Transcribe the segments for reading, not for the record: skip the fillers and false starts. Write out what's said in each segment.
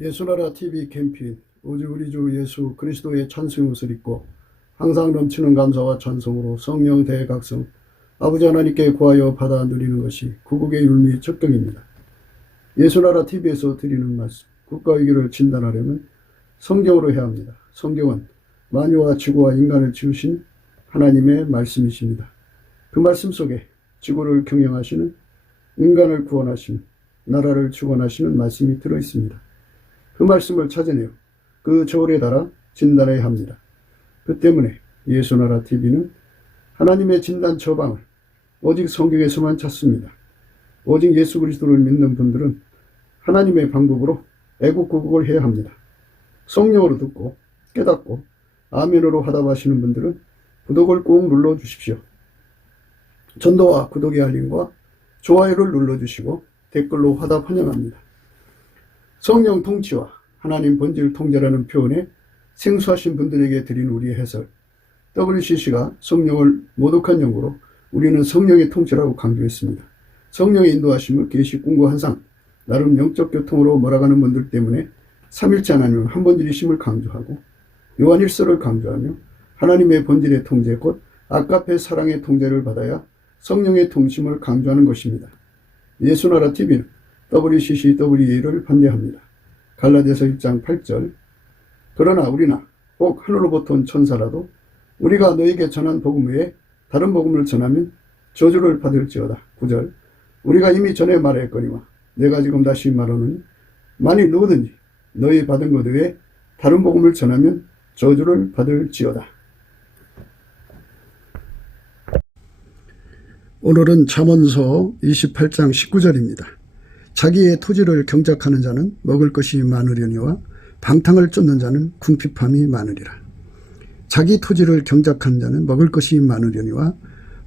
예수나라 TV 캠페인 오직 우리 주 예수 그리스도의 찬송의 옷을 입고 항상 넘치는 감사와 찬송으로 성령 대각성 아버지 하나님께 구하여 받아 누리는 것이 구국의 율미 적경입니다. 예수나라 TV에서 드리는 말씀, 국가 위기를 진단하려면 성경으로 해야 합니다. 성경은 만유와 지구와 인간을 지으신 하나님의 말씀이십니다. 그 말씀 속에 지구를 경영하시는, 인간을 구원하시는, 나라를 주관하시는 말씀이 들어있습니다. 그 말씀을 찾아내어 그 저울에 달아 진단해야 합니다. 그 때문에 예수나라 TV는 하나님의 진단 처방을 오직 성경에서만 찾습니다. 오직 예수 그리스도를 믿는 분들은 하나님의 방법으로 애국구국을 해야 합니다. 성령으로 듣고 깨닫고 아멘으로 화답하시는 분들은 구독을 꼭 눌러주십시오. 전도와 구독의 알림과 좋아요를 눌러주시고 댓글로 화답 환영합니다. 성령 통치와 하나님 본질 통제라는 표현에 생소하신 분들에게 드린 우리의 해설, WCC가 성령을 모독한 용어로 우리는 성령의 통치라고 강조했습니다. 성령의 인도하심을 계시, 꿈과 환상, 나름 영적 교통으로 몰아가는 분들 때문에 삼일째 하나님은 한 본질이심을 강조하고 요한일서를 강조하며 하나님의 본질의 통제 곧 아가페 사랑의 통제를 받아야 성령의 통심을 강조하는 것입니다. 예수나라 TV는 WCCWA를 반대합니다. 갈라디아서 1장 8절 그러나 우리나 혹 하늘로부터 온 천사라도 우리가 너에게 전한 복음 외에 다른 복음을 전하면 저주를 받을지어다. 9절 우리가 이미 전에 말했거니와 내가 지금 다시 말하노니 만일 누구든지 너희 받은 것 외에 다른 복음을 전하면 저주를 받을지어다. 오늘은 잠언서 28장 19절입니다. 자기의 토지를 경작하는 자는 먹을 것이 많으려니와 방탕을 쫓는 자는 궁핍함이 많으리라. 자기 토지를 경작하는 자는 먹을 것이 많으려니와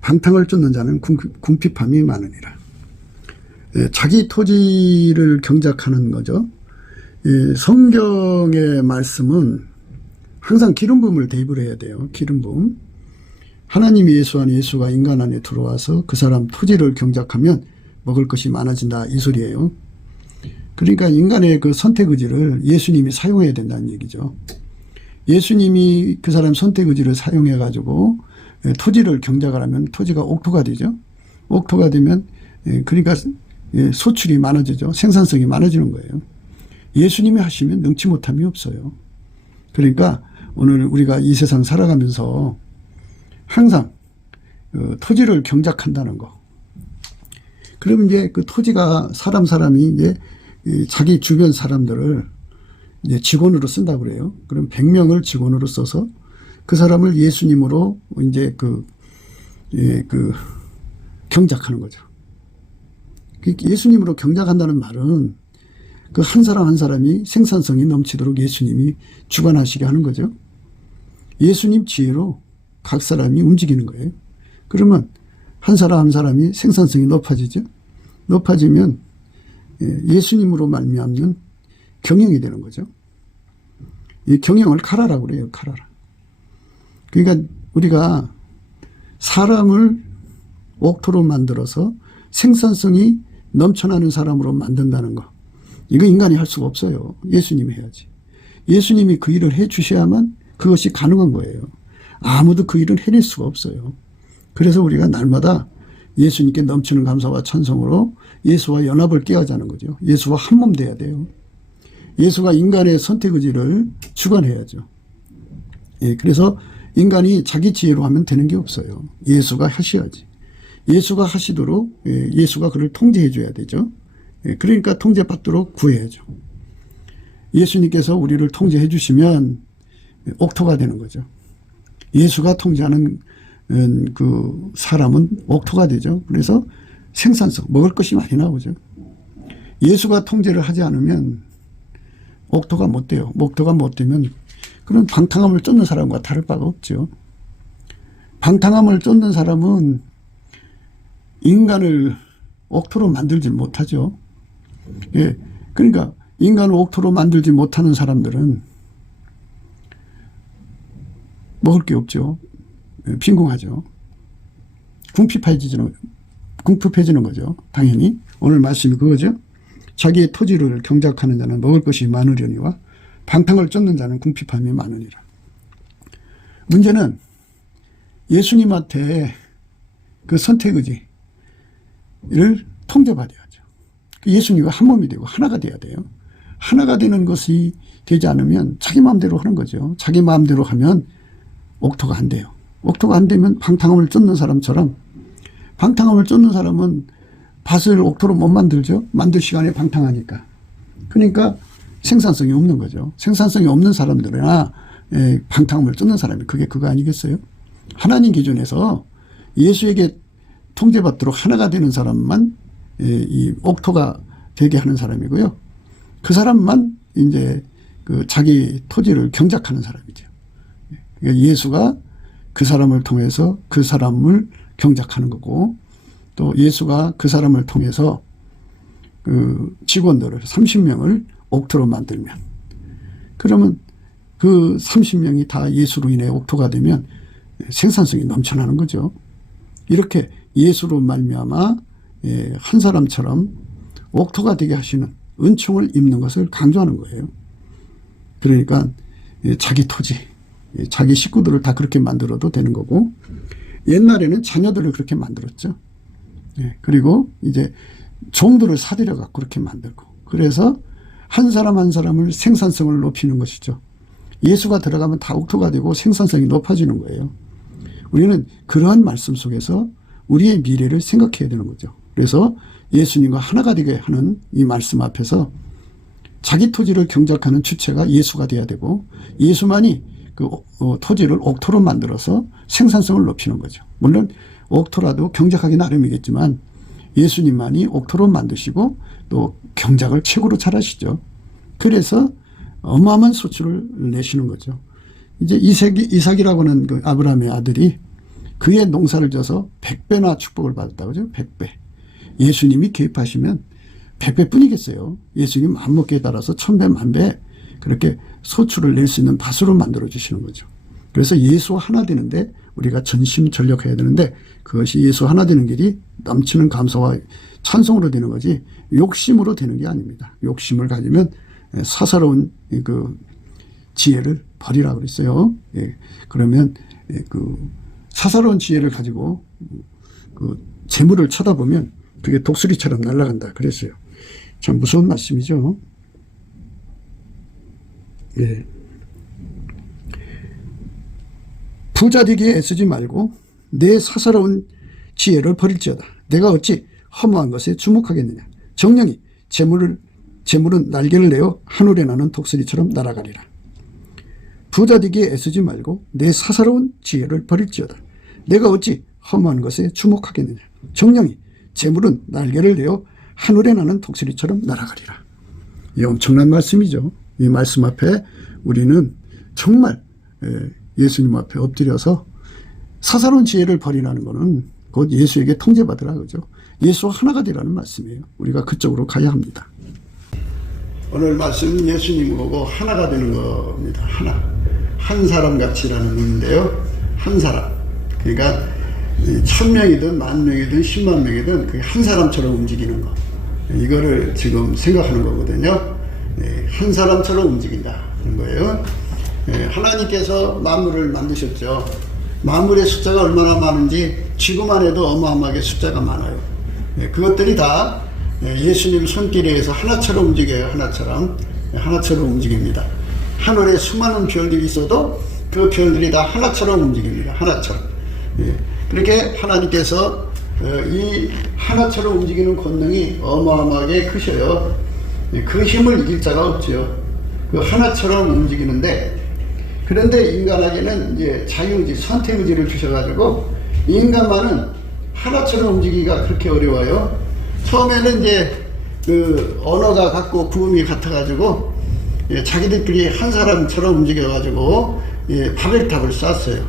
방탕을 쫓는 자는 궁핍함이 많으리라. 자기 토지를 경작하는 거죠. 성경의 말씀은 항상 기름 부음을 대입을 해야 돼요. 기름 부음. 하나님이 예수 안에, 예수가 인간 안에 들어와서 그 사람 토지를 경작하면 먹을 것이 많아진다, 이 소리예요. 그러니까 인간의 그 선택 의지를 예수님이 사용해야 된다는 얘기죠. 예수님이 그 사람 선택 의지를 사용해 가지고 토지를 경작을 하면 토지가 옥토가 되죠. 옥토가 되면 그러니까 소출이 많아지죠. 생산성이 많아지는 거예요. 예수님이 하시면 능치 못함이 없어요. 그러니까 오늘 우리가 이 세상 살아가면서 항상 토지를 경작한다는 거. 그러면 이제 그 토지가 사람이 이제 자기 주변 사람들을 이제 직원으로 쓴다고 그래요. 그럼 100명을 직원으로 써서 그 사람을 예수님으로 이제 그 경작하는 거죠. 예수님으로 경작한다는 말은 그 한 사람 한 사람이 생산성이 넘치도록 예수님이 주관하시게 하는 거죠. 예수님 지혜로 각 사람이 움직이는 거예요. 그러면 한 사람 한 사람이 생산성이 높아지죠. 높아지면 예수님으로 말미암는 경영이 되는 거죠. 이 경영을 카라라고 그래요. 카라라. 그러니까 우리가 사람을 옥토로 만들어서 생산성이 넘쳐나는 사람으로 만든다는 거. 이거 인간이 할 수가 없어요. 예수님이 해야지. 예수님이 그 일을 해 주셔야만 그것이 가능한 거예요. 아무도 그 일을 해낼 수가 없어요. 그래서 우리가 날마다 예수님께 넘치는 감사와 찬송으로 예수와 연합을 깨어자는 거죠. 예수와 한 몸 돼야 돼요. 예수가 인간의 선택 의지를 주관해야죠. 그래서 인간이 자기 지혜로 하면 되는 게 없어요. 예수가 하셔야지. 예수가 하시도록 예수가 그를 통제해 줘야 되죠. 그러니까 통제받도록 구해야죠. 예수님께서 우리를 통제해 주시면 옥토가 되는 거죠. 예수가 통제하는 그 사람은 옥토가 되죠. 그래서 생산성, 먹을 것이 많이 나오죠. 예수가 통제를 하지 않으면 옥토가 못 돼요. 옥토가 못 되면 그럼 방탕함을 쫓는 사람과 다를 바가 없죠. 방탕함을 쫓는 사람은 인간을 옥토로 만들지 못하죠. 그러니까 인간을 옥토로 만들지 못하는 사람들은 먹을 게 없죠. 빈궁하죠. 궁핍해지는 거죠. 당연히 오늘 말씀이 그거죠. 자기의 토지를 경작하는 자는 먹을 것이 많으려니와 방탕을 쫓는 자는 궁핍함이 많으니라. 문제는 예수님한테 그 선택의지를 통제받아야죠. 예수님과 한 몸이 되고 하나가 돼야 돼요. 하나가 되는 것이 되지 않으면 자기 마음대로 하는 거죠. 자기 마음대로 하면 옥토가 안 돼요. 옥토가 안 되면 방탕함을 쫓는 사람처럼, 방탕함을 쫓는 사람은 밭을 옥토로 못 만들죠. 만들 시간에 방탕하니까. 그러니까 생산성이 없는 거죠. 생산성이 없는 사람들이나 방탕함을 쫓는 사람이 그거 아니겠어요? 하나님 기준에서 예수에게 통제받도록 하나가 되는 사람만 이 옥토가 되게 하는 사람이고요. 그 사람만 이제 그 자기 토지를 경작하는 사람이죠. 그러니까 예수가 그 사람을 통해서 그 사람을 경작하는 거고, 또 예수가 그 사람을 통해서 그 직원들을 30명을 옥토로 만들면, 그러면 그 30명이 다 예수로 인해 옥토가 되면 생산성이 넘쳐나는 거죠. 이렇게 예수로 말미암아 한 사람처럼 옥토가 되게 하시는 은총을 입는 것을 강조하는 거예요. 그러니까 자기 토지, 자기 식구들을 다 그렇게 만들어도 되는 거고, 옛날에는 자녀들을 그렇게 만들었죠. 그리고 이제 종들을 사들여 갖고 그렇게 만들고, 그래서 한 사람 한 사람을 생산성을 높이는 것이죠. 예수가 들어가면 다 옥토가 되고 생산성이 높아지는 거예요. 우리는 그러한 말씀 속에서 우리의 미래를 생각해야 되는 거죠. 그래서 예수님과 하나가 되게 하는 이 말씀 앞에서 자기 토지를 경작하는 주체가 예수가 돼야 되고, 예수만이 그 토지를 옥토로 만들어서 생산성을 높이는 거죠. 물론 옥토라도 경작하기 나름이겠지만 예수님만이 옥토로 만드시고 또 경작을 최고로 잘하시죠. 그래서 어마어마한 소출을 내시는 거죠. 이제 이삭이라고 하는 그 아브라함의 아들이 그의 농사를 져서 100배나 축복을 받았다고 하죠. 100배. 예수님이 개입하시면 100배 뿐이겠어요. 예수님 마음먹기에 따라서 1000배, 10,000배 그렇게 소출을 낼 수 있는 밭으로 만들어 주시는 거죠. 그래서 예수 하나 되는데 우리가 전심전력해야 되는데, 그것이 예수 하나 되는 길이 넘치는 감사와 찬송으로 되는 거지 욕심으로 되는 게 아닙니다. 욕심을 가지면 사사로운 그 지혜를 버리라 그랬어요. 그러면 그 사사로운 지혜를 가지고 그 재물을 쳐다보면 그게 독수리처럼 날아간다 그랬어요. 참 무서운 말씀이죠. 예. 부자 되기에 애쓰지 말고 내 사사로운 지혜를 버릴지어다. 내가 어찌 허무한 것에 주목하겠느냐. 정령이 재물은 날개를 내어 하늘에 나는 독수리처럼 날아가리라. 부자 되기에 애쓰지 말고 내 사사로운 지혜를 버릴지어다. 내가 어찌 허무한 것에 주목하겠느냐. 정령이 재물은 날개를 내어 하늘에 나는 독수리처럼 날아가리라. 이 엄청난 말씀이죠. 이 말씀 앞에 우리는 정말 예수님 앞에 엎드려서 사사로운 지혜를 버리라는 것은 곧 예수에게 통제받으라 그러죠. 예수와 하나가 되라는 말씀이에요. 우리가 그쪽으로 가야 합니다. 오늘 말씀은 예수님 보고 하나가 되는 겁니다. 하나. 한 사람 같이라는 의미인데요. 한 사람. 그러니까 1000명이든 10,000명이든 10만 명이든 그게 한 사람처럼 움직이는 거. 이거를 지금 생각하는 거거든요. 한 사람처럼 움직인다는 거예요. 하나님께서 만물을 만드셨죠. 만물의 숫자가 얼마나 많은지 지구만 해도 어마어마하게 숫자가 많아요. 그것들이 다 예수님 손길에 의해서 하나처럼 움직여요. 하나처럼 움직입니다. 하늘에 수많은 별들이 있어도 그 별들이 다 하나처럼 움직입니다. 하나처럼. 그렇게 하나님께서 이 하나처럼 움직이는 권능이 어마어마하게 크셔요. 그 힘을 이길 자가 없죠. 그 하나처럼 움직이는데, 그런데 인간에게는 이제 자유의지, 선택의지를 주셔가지고 인간만은 하나처럼 움직이기가 그렇게 어려워요. 처음에는 이제 그 언어가 같고 구음이 같아가지고 자기들끼리 한 사람처럼 움직여가지고 바벨탑을 쌓았어요.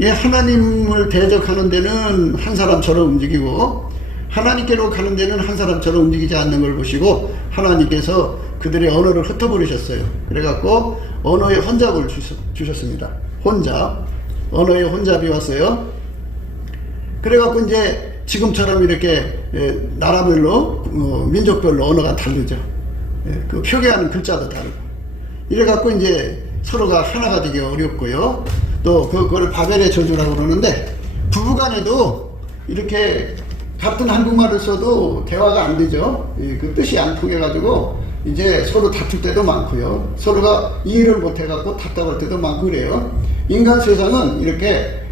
하나님을 대적하는 데는 한 사람처럼 움직이고 하나님께로 가는 데는 한 사람처럼 움직이지 않는 걸 보시고 하나님께서 그들의 언어를 흩어버리셨어요. 그래갖고 언어의 혼잡을 주셨습니다. 혼잡. 언어의 혼잡이 왔어요. 그래갖고 이제 지금처럼 이렇게 나라별로 민족별로 언어가 다르죠. 그 표기하는 글자도 다르고 이래 갖고 이제 서로가 하나가 되기 어렵고요. 또 그걸 바벨의 저주라고 그러는데 부부간에도 이렇게 같은 한국말을 써도 대화가 안 되죠. 그 뜻이 안 통해 가지고 이제 서로 다툴 때도 많고요. 서로가 이해를 못 해갖고 답답할 때도 많고 그래요. 인간 세상은 이렇게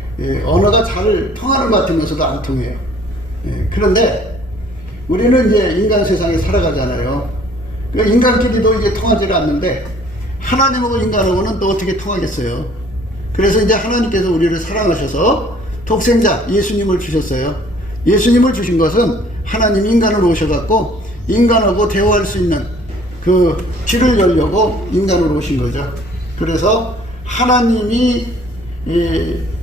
언어가 잘 통하는 것 같으면서도 안 통해요. 그런데 우리는 이제 인간 세상에 살아가잖아요. 그러니까 인간끼리도 이제 통하지 않는데 하나님하고 인간하고는 또 어떻게 통하겠어요. 그래서 이제 하나님께서 우리를 사랑하셔서 독생자 예수님을 주셨어요. 예수님을 주신 것은 하나님 인간으로 오셔갖고 인간하고 대화할 수 있는 그 길을 열려고 인간으로 오신 거죠. 그래서 하나님이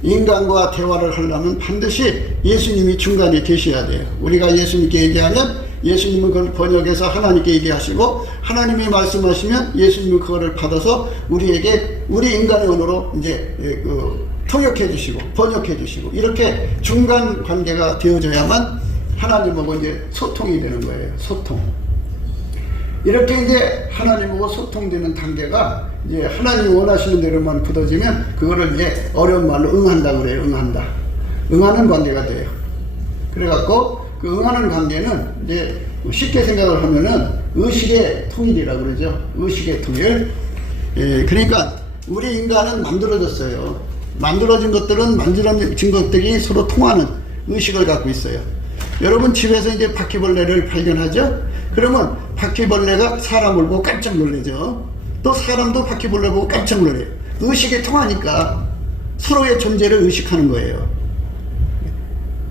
인간과 대화를 하려면 반드시 예수님이 중간에 계셔야 돼요. 우리가 예수님께 얘기하면 예수님은 그걸 번역해서 하나님께 얘기하시고 하나님이 말씀하시면 예수님은 그거를 받아서 우리에게 우리 인간의 언어로 이제 통역해 주시고 번역해 주시고 이렇게 중간 관계가 되어져야만 하나님하고 이제 소통이 되는 거예요. 소통. 이렇게 이제 하나님하고 소통되는 단계가 이제 하나님이 원하시는 대로만 굳어지면 그거를 이제 어려운 말로 응한다고 그래요. 응한다. 응하는 관계가 돼요. 그래갖고 그 응하는 관계는 이제 쉽게 생각을 하면은 의식의 통일이라고 그러죠. 의식의 통일. 그러니까 우리 인간은 만들어졌어요. 만들어진 것들은 만들어진 것들이 서로 통하는 의식을 갖고 있어요. 여러분 집에서 이제 바퀴벌레를 발견하죠? 그러면 바퀴벌레가 사람을 보고 깜짝 놀라죠. 또 사람도 바퀴벌레 보고 깜짝 놀래요. 의식이 통하니까 서로의 존재를 의식하는 거예요.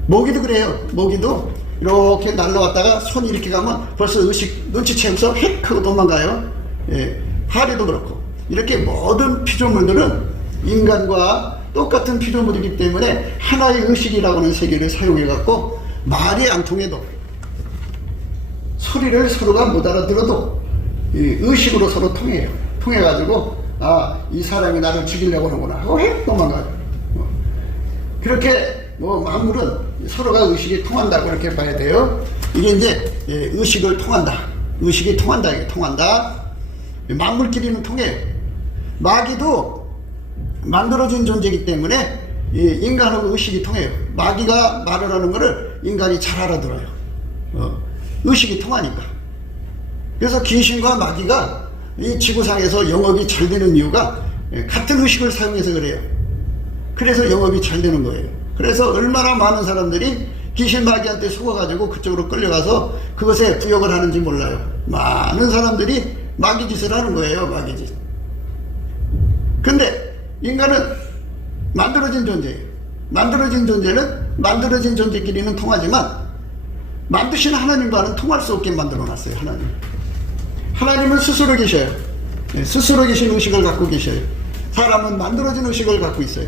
모기도 그래요. 모기도 이렇게 날라왔다가 손 이렇게 가면 벌써 의식 눈치채면서 휙 하고 도망가요. 파리도 그렇고 이렇게 모든 피조물들은 인간과 똑같은 피조물이기 때문에 하나의 의식이라고 하는 세계를 사용해 갖고 말이 안 통해도 소리를 서로가 못 알아들어도 의식으로 서로 통해요. 통해 가지고 이 사람이 나를 죽이려고 하는구나 하고 휙 도망가요. 그렇게 만물은 서로가 의식이 통한다고 이렇게 봐야 돼요. 이게 이제 의식을 통한다. 의식이 통한다. 이게 통한다. 만물끼리는 통해요. 마귀도 만들어진 존재이기 때문에 인간하고 의식이 통해요. 마귀가 말을 하는 거를 인간이 잘 알아들어요. 의식이 통하니까. 그래서 귀신과 마귀가 이 지구상에서 영업이 잘 되는 이유가 같은 의식을 사용해서 그래요. 그래서 영업이 잘 되는 거예요. 그래서 얼마나 많은 사람들이 귀신 마귀한테 속아가지고 그쪽으로 끌려가서 그것에 부역을 하는지 몰라요. 많은 사람들이 마귀짓을 하는 거예요. 마귀짓. 근데 인간은 만들어진 존재예요. 만들어진 존재는 만들어진 존재끼리는 통하지만 만드신 하나님과는 통할 수 없게 만들어놨어요. 하나님은 스스로 계셔요. 스스로 계신 의식을 갖고 계셔요. 사람은 만들어진 의식을 갖고 있어요.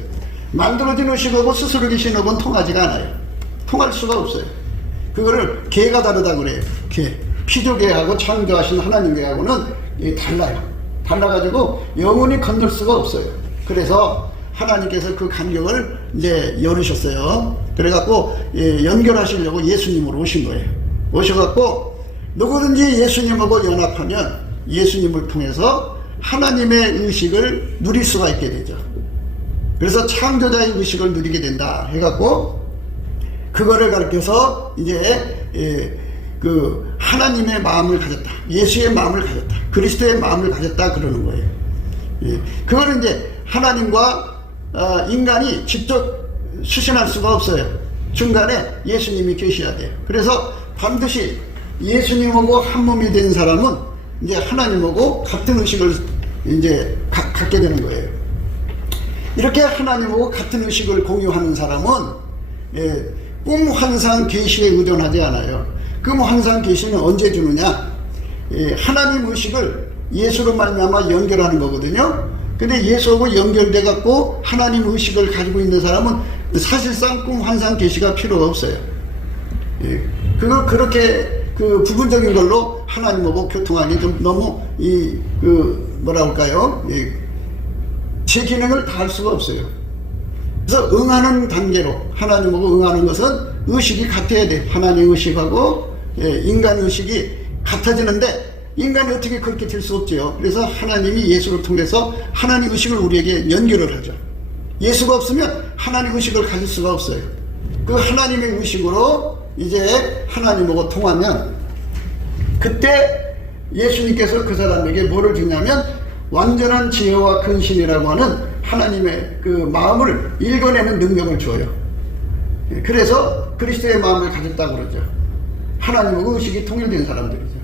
만들어진 의식하고 스스로 계신 의식은 통하지가 않아요. 통할 수가 없어요. 그거를 개가 다르다고 그래요. 개. 피조개하고 창조하신 하나님께하고는 달라요. 달라가지고 영원히 건널 수가 없어요. 그래서 하나님께서 그 간격을 이제 열으셨어요. 그래갖고 연결하시려고 예수님으로 오신 거예요. 오셔갖고 누구든지 예수님하고 연합하면 예수님을 통해서 하나님의 의식을 누릴 수가 있게 되죠. 그래서 창조자의 의식을 누리게 된다 해갖고 그거를 가르쳐서 이제 그 하나님의 마음을 가졌다, 예수의 마음을 가졌다, 그리스도의 마음을 가졌다 그러는 거예요. 그거는 이제 하나님과 인간이 직접 수신할 수가 없어요. 중간에 예수님이 계셔야 돼요. 그래서 반드시 예수님하고 한 몸이 된 사람은 이제 하나님하고 같은 의식을 이제 갖게 되는 거예요. 이렇게 하나님하고 같은 의식을 공유하는 사람은 꿈 환상 계시에 의존하지 않아요. 꿈 환상 계시는 언제 주느냐? 하나님 의식을 예수로 말미암아 연결하는 거거든요. 근데 예수하고 연결돼 갖고 하나님 의식을 가지고 있는 사람은 사실상 꿈 환상 계시가 필요가 없어요. 그걸 그렇게 그 부분적인 걸로 하나님하고 교통하기 좀 너무 뭐라 할까요? 제 기능을 다 할 수가 없어요. 그래서 응하는 단계로 하나님하고 응하는 것은 의식이 같아야 돼. 하나님 의식하고 인간 의식이 같아지는데 인간이 어떻게 그렇게 될 수 없죠. 그래서 하나님이 예수를 통해서 하나님 의식을 우리에게 연결을 하죠. 예수가 없으면 하나님 의식을 가질 수가 없어요. 그 하나님의 의식으로 이제 하나님하고 통하면 그때 예수님께서 그 사람에게 뭐를 주냐면 완전한 지혜와 근신이라고 하는 하나님의 그 마음을 읽어내는 능력을 줘요. 그래서 그리스도의 마음을 가졌다고 그러죠. 하나님하고 의식이 통일된 사람들이죠.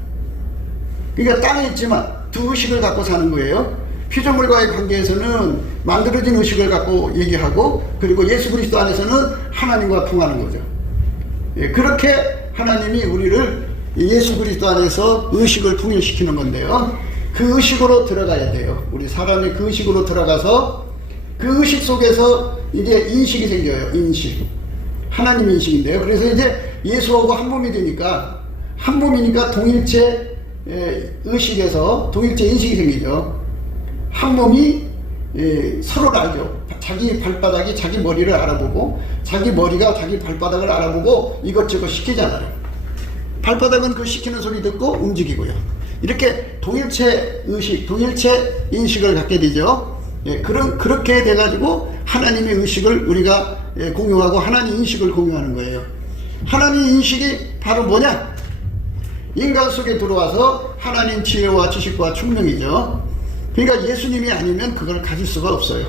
그러니까 땅에 있지만 두 의식을 갖고 사는 거예요. 피조물과의 관계에서는 만들어진 의식을 갖고 얘기하고, 그리고 예수 그리스도 안에서는 하나님과 통하는 거죠. 그렇게 하나님이 우리를 예수 그리스도 안에서 의식을 통일시키는 건데요. 그 의식으로 들어가야 돼요. 우리 사람이 그 의식으로 들어가서 그 의식 속에서 이제 인식이 생겨요. 인식. 하나님 인식인데요. 그래서 이제 예수하고 한 몸이 되니까, 한 몸이니까 동일체 의식에서 동일체 인식이 생기죠. 한 몸이 서로를 알죠. 자기 발바닥이 자기 머리를 알아보고, 자기 머리가 자기 발바닥을 알아보고 이것저것 시키잖아요. 발바닥은 그 시키는 소리 듣고 움직이고요. 이렇게 동일체 의식, 동일체 인식을 갖게 되죠. 그렇게 돼가지고 하나님의 의식을 우리가 공유하고 하나님 인식을 공유하는 거예요. 하나님 인식이 바로 뭐냐? 인간 속에 들어와서 하나님 지혜와 지식과 총명이죠. 그러니까 예수님이 아니면 그걸 가질 수가 없어요.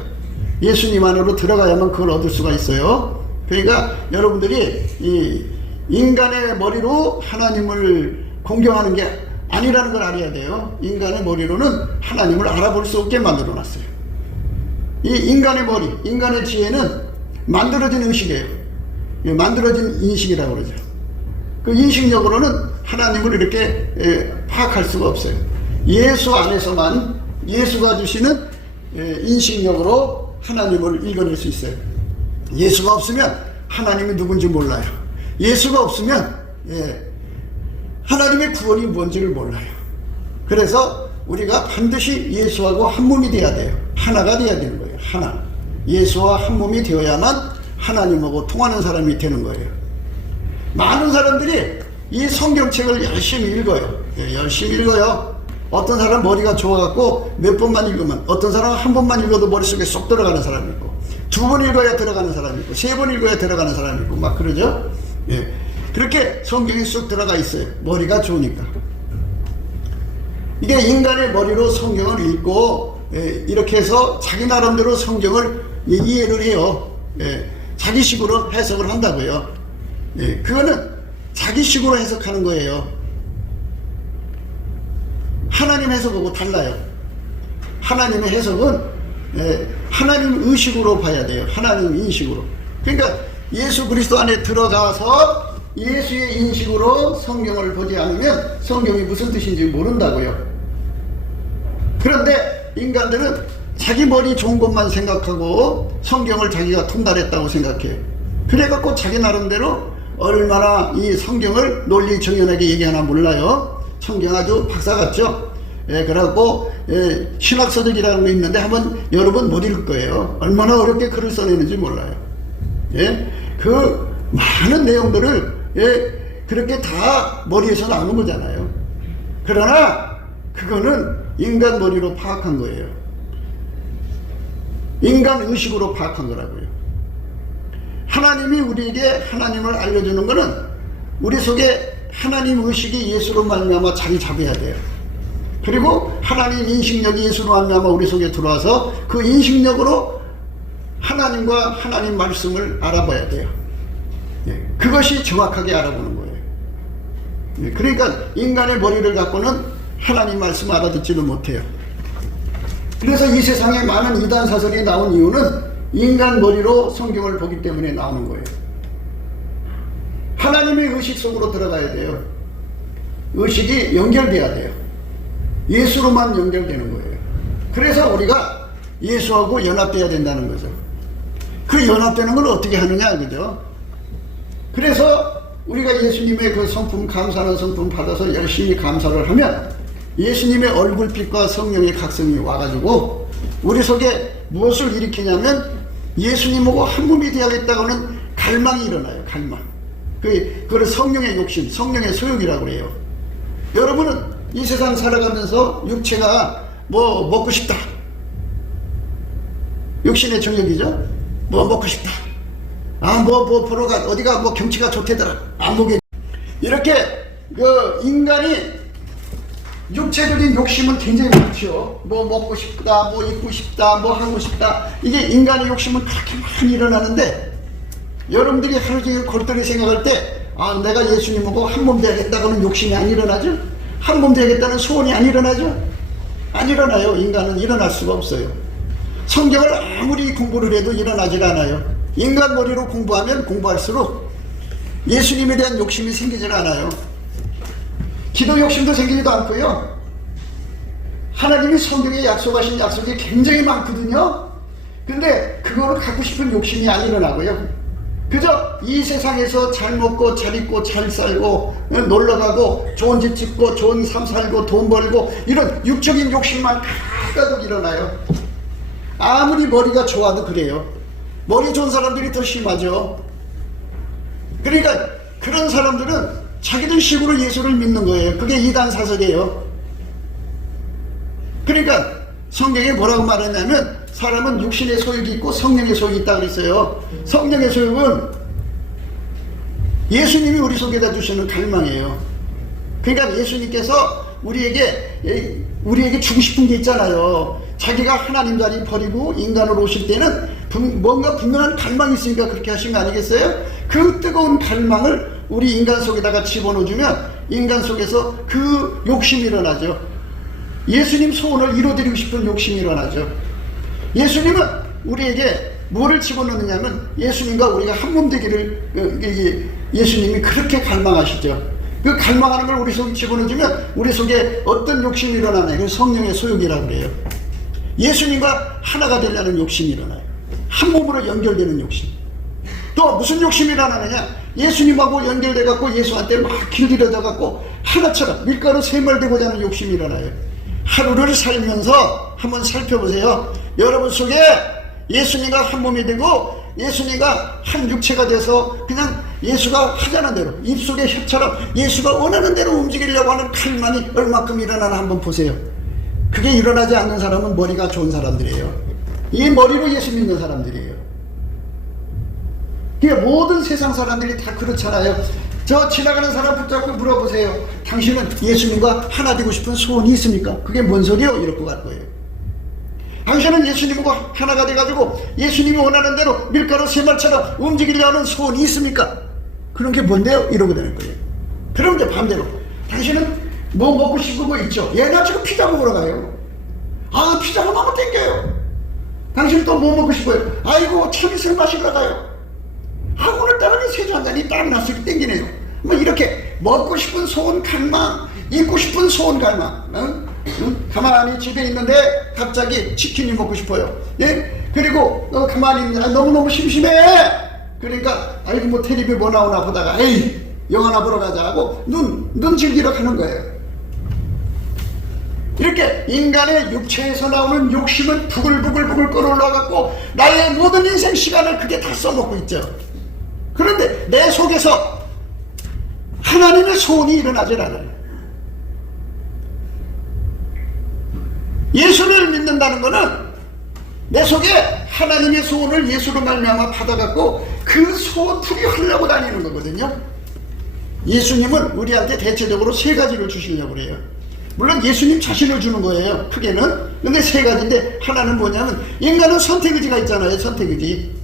예수님 안으로 들어가야만 그걸 얻을 수가 있어요. 그러니까 여러분들이 이 인간의 머리로 하나님을 공경하는 게 아니라는 걸 알아야 돼요. 인간의 머리로는 하나님을 알아볼 수 없게 만들어 놨어요. 이 인간의 머리, 인간의 지혜는 만들어진 의식이에요. 만들어진 인식이라고 그러죠. 그 인식력으로는 하나님을 이렇게 파악할 수가 없어요. 예수 안에서만 예수가 주시는 인식력으로 하나님을 읽어낼 수 있어요. 예수가 없으면 하나님이 누군지 몰라요. 예수가 없으면 하나님의 구원이 뭔지를 몰라요. 그래서 우리가 반드시 예수하고 한 몸이 돼야 돼요. 하나가 돼야 되는 거예요. 하나. 예수와 한 몸이 되어야만 하나님하고 통하는 사람이 되는 거예요. 많은 사람들이 이 성경책을 열심히 읽어요. 열심히 읽어요. 어떤 사람 머리가 좋아갖고 몇 번만 읽으면, 어떤 사람은 한 번만 읽어도 머릿속에 쏙 들어가는 사람이 있고, 두 번 읽어야 들어가는 사람이 있고, 세 번 읽어야 들어가는 사람이 있고, 막 그러죠. 그렇게 성경이 쏙 들어가 있어요. 머리가 좋으니까. 이게 인간의 머리로 성경을 읽고 이렇게 해서 자기 나름대로 성경을 이해를 해요. 자기식으로 해석을 한다고요. 그거는 자기식으로 해석하는 거예요. 하나님 해석하고 달라요. 하나님의 해석은 하나님 의식으로 봐야 돼요. 하나님 인식으로. 그러니까 예수 그리스도 안에 들어가서 예수의 인식으로 성경을 보지 않으면 성경이 무슨 뜻인지 모른다고요. 그런데 인간들은 자기 머리 좋은 것만 생각하고 성경을 자기가 통달했다고 생각해요. 그래갖고 자기 나름대로 얼마나 이 성경을 논리 정연하게 얘기하나 몰라요. 성경 아주 박사 같죠. 그래갖고 신학서적이라는 거 있는데 한번 여러분 못 읽을 거예요. 얼마나 어렵게 글을 써내는지 몰라요. 그 많은 내용들을 그렇게 다 머리에서 나오는 거잖아요. 그러나 그거는 인간 머리로 파악한 거예요. 인간 의식으로 파악한 거라고요. 하나님이 우리에게 하나님을 알려주는 거는 우리 속에 하나님 의식이 예수로 말미암아 자리 잡아야 돼요. 그리고 하나님 인식력이 예수로 말미암아 우리 속에 들어와서 그 인식력으로 하나님과 하나님 말씀을 알아봐야 돼요. 그것이 정확하게 알아보는 거예요. 그러니까 인간의 머리를 갖고는 하나님 말씀 알아듣지를 못해요. 그래서 이 세상에 많은 이단 사설이 나온 이유는 인간 머리로 성경을 보기 때문에 나오는 거예요. 하나님의 의식 속으로 들어가야 돼요. 의식이 연결돼야 돼요. 예수로만 연결되는 거예요. 그래서 우리가 예수하고 연합돼야 된다는 거죠. 그 연합되는 걸 어떻게 하느냐, 그죠? 그래서 우리가 예수님의 그 성품, 감사하는 성품 받아서 열심히 감사를 하면 예수님의 얼굴빛과 성령의 각성이 와가지고 우리 속에 무엇을 일으키냐면 예수님하고 한 몸이 되어야겠다고는 갈망이 일어나요. 갈망. 그걸 성령의 욕심, 성령의 소욕이라고 그래요. 여러분은 이 세상 살아가면서 육체가 뭐 먹고 싶다, 육신의 정욕이죠. 뭐 먹고 싶다, 뭐 보러 가, 어디가 뭐 경치가 좋대더라, 안 보게. 이렇게 인간이 육체적인 욕심은 굉장히 많죠. 뭐 먹고 싶다, 뭐 입고 싶다, 뭐 하고 싶다. 이게 인간의 욕심은 그렇게 많이 일어나는데, 여러분들이 하루 종일 골똘히 생각할 때, 내가 예수님하고 한 몸 되야겠다고는 욕심이 안 일어나죠? 한 몸 되야겠다는 소원이 안 일어나죠? 안 일어나요. 인간은 일어날 수가 없어요. 성경을 아무리 공부를 해도 일어나질 않아요. 인간 머리로 공부하면 공부할수록 예수님에 대한 욕심이 생기질 않아요. 기도 욕심도 생기지도 않고요. 하나님이 성경에 약속하신 약속이 굉장히 많거든요. 근데 그거를 갖고 싶은 욕심이 안 일어나고요. 그저 이 세상에서 잘 먹고 잘 입고 잘 살고 놀러가고 좋은 집 짓고 좋은 삶 살고 돈 벌고 이런 육적인 욕심만 가득 일어나요. 아무리 머리가 좋아도 그래요. 머리 좋은 사람들이 더 심하죠. 그러니까 그런 사람들은 자기들 식으로 예수를 믿는 거예요. 그게 이단 사설이에요. 그러니까 성경에 뭐라고 말했냐면, 사람은 육신의 소욕이 있고 성령의 소욕이 있다고 그랬어요. 성령의 소욕은 예수님이 우리 속에다 주시는 갈망이에요. 그러니까 예수님께서 우리에게 주고 싶은 게 있잖아요. 자기가 하나님 자리 버리고 인간으로 오실 때는 뭔가 분명한 갈망이 있으니까 그렇게 하신 거 아니겠어요? 그 뜨거운 갈망을 우리 인간 속에다가 집어넣어주면 인간 속에서 그 욕심이 일어나죠. 예수님 소원을 이루어드리고 싶은 욕심이 일어나죠. 예수님은 우리에게 뭐를 집어넣느냐면, 예수님과 우리가 한 몸 되기를 예수님이 그렇게 갈망하시죠. 그 갈망하는 걸 우리 속에 집어넣어주면 우리 속에 어떤 욕심이 일어나나요? 그 성령의 소욕이라고 그래요. 예수님과 하나가 되려는 욕심이 일어나요. 한 몸으로 연결되는 욕심. 또 무슨 욕심이 일어나느냐? 예수님하고 연결돼갖고 예수한테 막 길들여져갖고 하나처럼 밀가루 세말 되고자 하는 욕심이 일어나요. 하루를 살면서 한번 살펴보세요. 여러분 속에 예수님과 한 몸이 되고 예수님과 한 육체가 돼서 그냥 예수가 하자는 대로, 입속의 혀처럼 예수가 원하는 대로 움직이려고 하는 갈망이 얼마큼 일어나나 한번 보세요. 그게 일어나지 않는 사람은 머리가 좋은 사람들이에요. 이 머리로 예수 믿는 사람들이에요. 그게 모든 세상 사람들이 다 그렇잖아요. 저 지나가는 사람 붙잡고 물어보세요. 당신은 예수님과 하나 되고 싶은 소원이 있습니까? 그게 뭔 소리요? 이럴 것 같을 거예요. 당신은 예수님과 하나가 돼가지고 예수님이 원하는 대로 밀가루 세말처럼 움직이려는 소원이 있습니까? 그런 게 뭔데요? 이러고 되는 거예요. 그럼 이제 반대로, 당신은 뭐 먹고 싶은 거 있죠? 얘가 지금 피자 먹으러 가요. 피자가 너무 땡겨요. 당신 또 뭐 먹고 싶어요? 아이고 참이슬 마시러 가요. 오늘따라 세주 한 잔이 딱 났을 때 땡기네요. 뭐 이렇게 먹고 싶은 소원 갈망, 입고 싶은 소원 갈망. 가만히 집에 있는데 갑자기 치킨이 먹고 싶어요. 예? 그리고 가만히 너무너무 심심해. 그러니까 아이고 뭐 텔레비 뭐 나오나 보다가 에이 영화나 보러 가자 하고 눈 즐기러 가는 거예요. 이렇게 인간의 육체에서 나오는 욕심은 부글부글 끓어올라갖고 나의 모든 인생 시간을 그게 다 써먹고 있죠. 그런데 내 속에서 하나님의 소원이 일어나질 않아요. 예수를 믿는다는 것은 내 속에 하나님의 소원을 예수로 말미암아 받아갖고 그 소원 풀이하려고 다니는 거거든요. 예수님은 우리한테 대체적으로 세 가지를 주시려고 그래요. 물론 예수님 자신을 주는 거예요, 크게는. 근데 세 가지인데, 하나는 뭐냐면 인간은 선택의지가 있잖아요. 선택의지.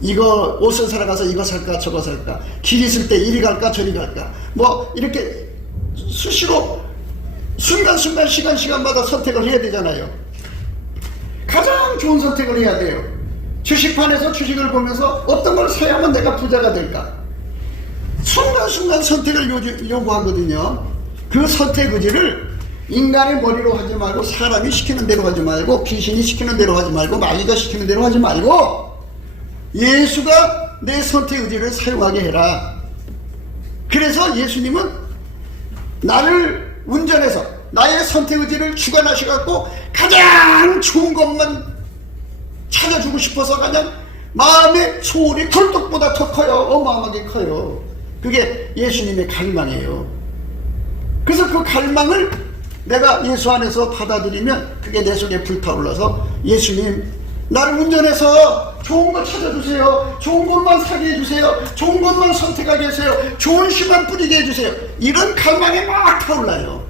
이거 옷을 사러 가서 이거 살까 저거 살까, 길 있을 때 이리 갈까 저리 갈까, 뭐 이렇게 수시로 순간순간 시간마다 선택을 해야 되잖아요. 가장 좋은 선택을 해야 돼요. 주식판에서 주식을 보면서 어떤 걸 사야만 내가 부자가 될까, 순간순간 선택을 요구하거든요. 그 선택 의지를 인간의 머리로 하지 말고, 사람이 시키는 대로 하지 말고, 귀신이 시키는 대로 하지 말고, 마귀가 시키는 대로 하지 말고 예수가 내 선택 의지를 사용하게 해라. 그래서 예수님은 나를 운전해서 나의 선택 의지를 주관하셔갖고 가장 좋은 것만 찾아주고 싶어서 그냥 마음의 소원이 굴뚝보다 더 커요. 어마어마하게 커요. 그게 예수님의 갈망이에요. 그래서 그 갈망을 내가 예수 안에서 받아들이면 그게 내 속에 불타올라서 예수님 나를 운전해서 좋은 거 찾아주세요. 좋은 것만 사게 해주세요. 좋은 것만 선택하게 해주세요. 좋은 씨만 뿌리게 해주세요. 이런 갈망이 막 타올라요.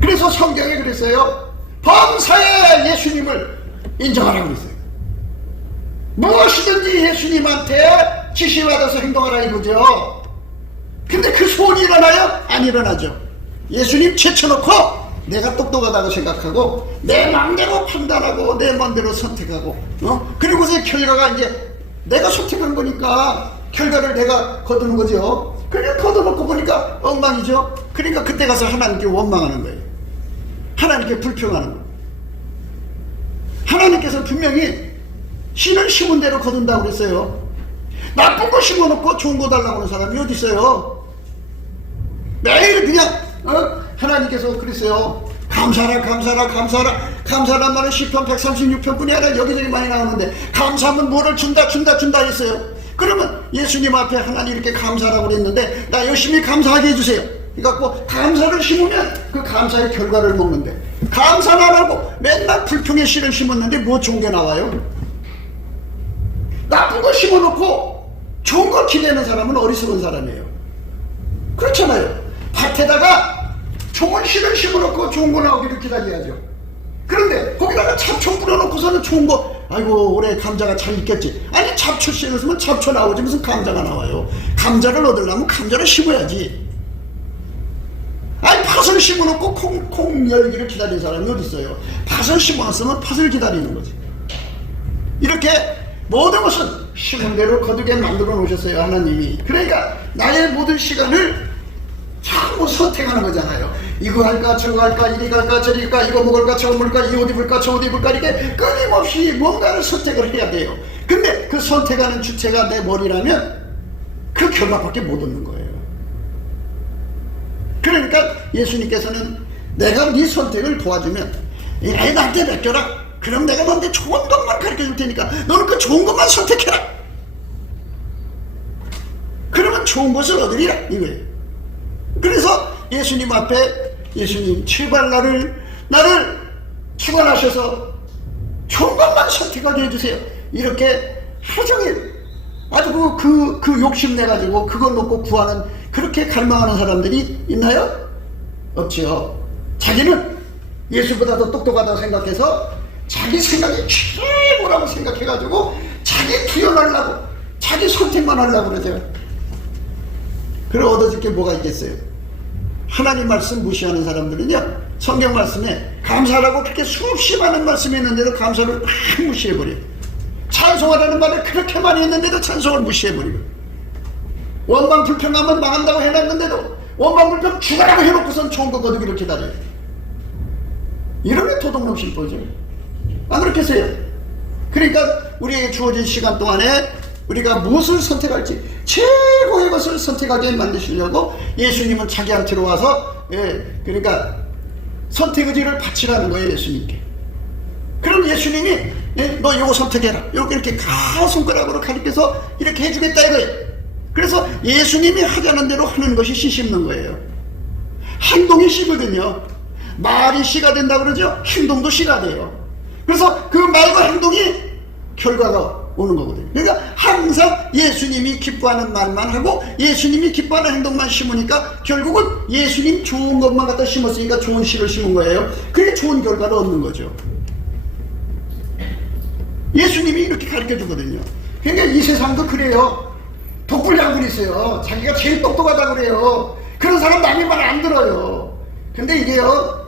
그래서 성경에 그랬어요. 범사에 예수님을 인정하라고 그랬어요. 무엇이든지 예수님한테 지시받아서 행동하라 이거죠. 근데 그 소원이 일어나요? 안 일어나죠. 예수님 제쳐놓고 내가 똑똑하다고 생각하고 내 마음대로 판단하고 내 마음대로 선택하고 그리고서 결과가 이제 내가 선택한 거니까 결과를 내가 거두는 거죠. 그러니까 거둬놓고 보니까 엉망이죠. 그러니까 그때 가서 하나님께 원망하는 거예요. 하나님께 불평하는 거예요. 하나님께서 분명히 씨는 심은 대로 거둔다고 그랬어요. 나쁜 거 심어놓고 좋은 거 달라고 하는 사람이 어디 있어요? 매일 그냥 하나님께서 그랬어요. 감사라 감사라 감사라. 감사란 말은 시편 136편뿐이 아니라 여기저기 많이 나오는데 감사하면 뭐를 준다 했어요. 그러면 예수님 앞에 하나님 이렇게 감사라고 그랬는데 나 열심히 감사하게 해주세요. 그래갖고 감사를 심으면 그 감사의 결과를 먹는데 감사는 안 하고 맨날 불평의 씨를 심었는데 뭐 좋은 게 나와요? 나쁜 거 심어놓고 좋은 걸 기대는 사람은 어리석은 사람이에요. 그렇잖아요. 밭에다가 좋은 씨를 심어놓고 좋은 거 나오기를 기다려야죠. 그런데 거기다가 잡초 뿌려놓고서는 좋은 거 아이고 올해 감자가 잘 익겠지. 아니 잡초 씨를 쓰면 잡초 나오지 무슨 감자가 나와요. 감자를 얻으려면 감자를 심어야지. 아니 팥을 심어놓고 콩 열기를 기다리는 사람이 어디 있어요. 팥을 심어놨으면 팥을 기다리는 거지. 이렇게 모든 것은 심은 대로 거두게 만들어 놓으셨어요 하나님이. 그러니까 나의 모든 시간을 자꾸 선택하는 거잖아요. 이거 할까 저거 할까 이리 갈까 저리 갈까 이거 먹을까 저거 먹을까 이 옷 입을까 저 옷 입을까 이렇게 끊임없이 뭔가를 선택을 해야 돼요. 근데 그 선택하는 주체가 내 머리라면 그 결과밖에 못 얻는 거예요. 그러니까 예수님께서는 내가 네 선택을 도와주면 이 나한테 맡겨라. 그럼 내가 너한테 좋은 것만 가르쳐 줄 테니까 너는 그 좋은 것만 선택해라. 그러면 좋은 것을 얻으리라 이거예요. 그래서 예수님 앞에 예수님 제발 나를 축원하셔서 좋은 것만 선택하게 해주세요. 이렇게 하루 종일 아주 그 욕심 내가지고 그걸 놓고 구하는 그렇게 갈망하는 사람들이 있나요? 없지요. 자기는 예수보다 더 똑똑하다고 생각해서 자기 생각이 최고라고 생각해가지고 자기 투영하려고 자기 선택만 하려고 그러세요. 그럼 얻어질 게 뭐가 있겠어요? 하나님 말씀 무시하는 사람들은요 성경 말씀에 감사라고 그렇게 수없이 많은 말씀이 있는데도 감사를 막 무시해버려요. 찬송하라는 말을 그렇게 많이 했는데도 찬송을 무시해버리고 원망 불평하면 망한다고 해놨는데도 원망 불평 죽으라고 해놓고선 좋은 거 거두기를 기다려요. 이러면 도덕놈 실버죠. 안 그렇겠어요? 그러니까 우리에게 주어진 시간 동안에 우리가 무엇을 선택할지 최고의 것을 선택하게 만드시려고 예수님은 자기한테로 와서 그러니까 선택 의지를 바치라는 거예요. 예수님께. 그럼 예수님이 너 이거 선택해라 이렇게 손가락으로 가리켜서 이렇게 해주겠다 이거예요. 그래서 예수님이 하자는 대로 하는 것이 씨 씹는 거예요. 행동이 씨거든요. 말이 씨가 된다 그러죠. 행동도 씨가 돼요. 그래서 그 말과 행동이 결과가 오는 거거든요. 그러니까 항상 예수님이 기뻐하는 말만 하고 예수님이 기뻐하는 행동만 심으니까 결국은 예수님 좋은 것만 갖다 심었으니까 좋은 씨를 심은 거예요. 그게 좋은 결과를 얻는 거죠. 예수님이 이렇게 가르쳐 주거든요. 그러니까 이 세상도 그래요. 독불장군이 있어요. 자기가 제일 똑똑하다고 그래요. 그런 사람 남의 말 안 들어요. 근데 이게요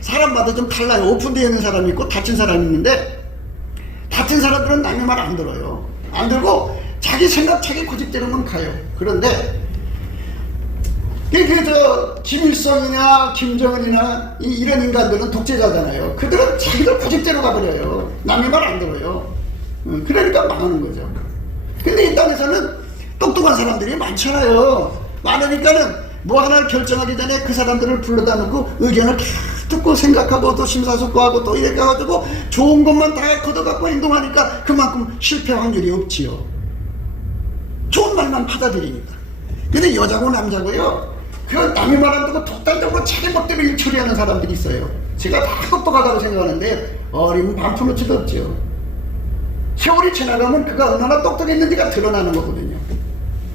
사람마다 좀 달라요. 오픈되어 있는 사람이 있고 닫힌 사람이 있는데 같은 사람들은 남의 말 안 들어요. 안 들고 자기 생각 자기 고집대로만 가요. 그런데 김일성이나 김정은이나 이런 인간들은 독재자잖아요. 그들은 자기들 고집대로 가버려요. 남의 말 안 들어요. 그러니까 망하는 거죠. 근데 이 땅에서는 똑똑한 사람들이 많잖아요. 많으니까는 뭐 하나를 결정하기 전에 그 사람들을 불러다 놓고 의견을 다 듣고 생각하고 또 심사숙고하고 또 이렇게 해가지고 좋은 것만 다 걷어갖고 행동하니까 그만큼 실패 확률이 없지요. 좋은 말만 받아들이니까. 근데 여자고 남자고요, 그 남의 말 안 듣고 독단적으로 자기 멋대로 일 처리하는 사람들이 있어요. 제가 다 똑똑하다고 생각하는데 어림은 반푼어치도 없죠. 세월이 지나가면 그가 얼마나 똑똑했는지가 드러나는 거거든요.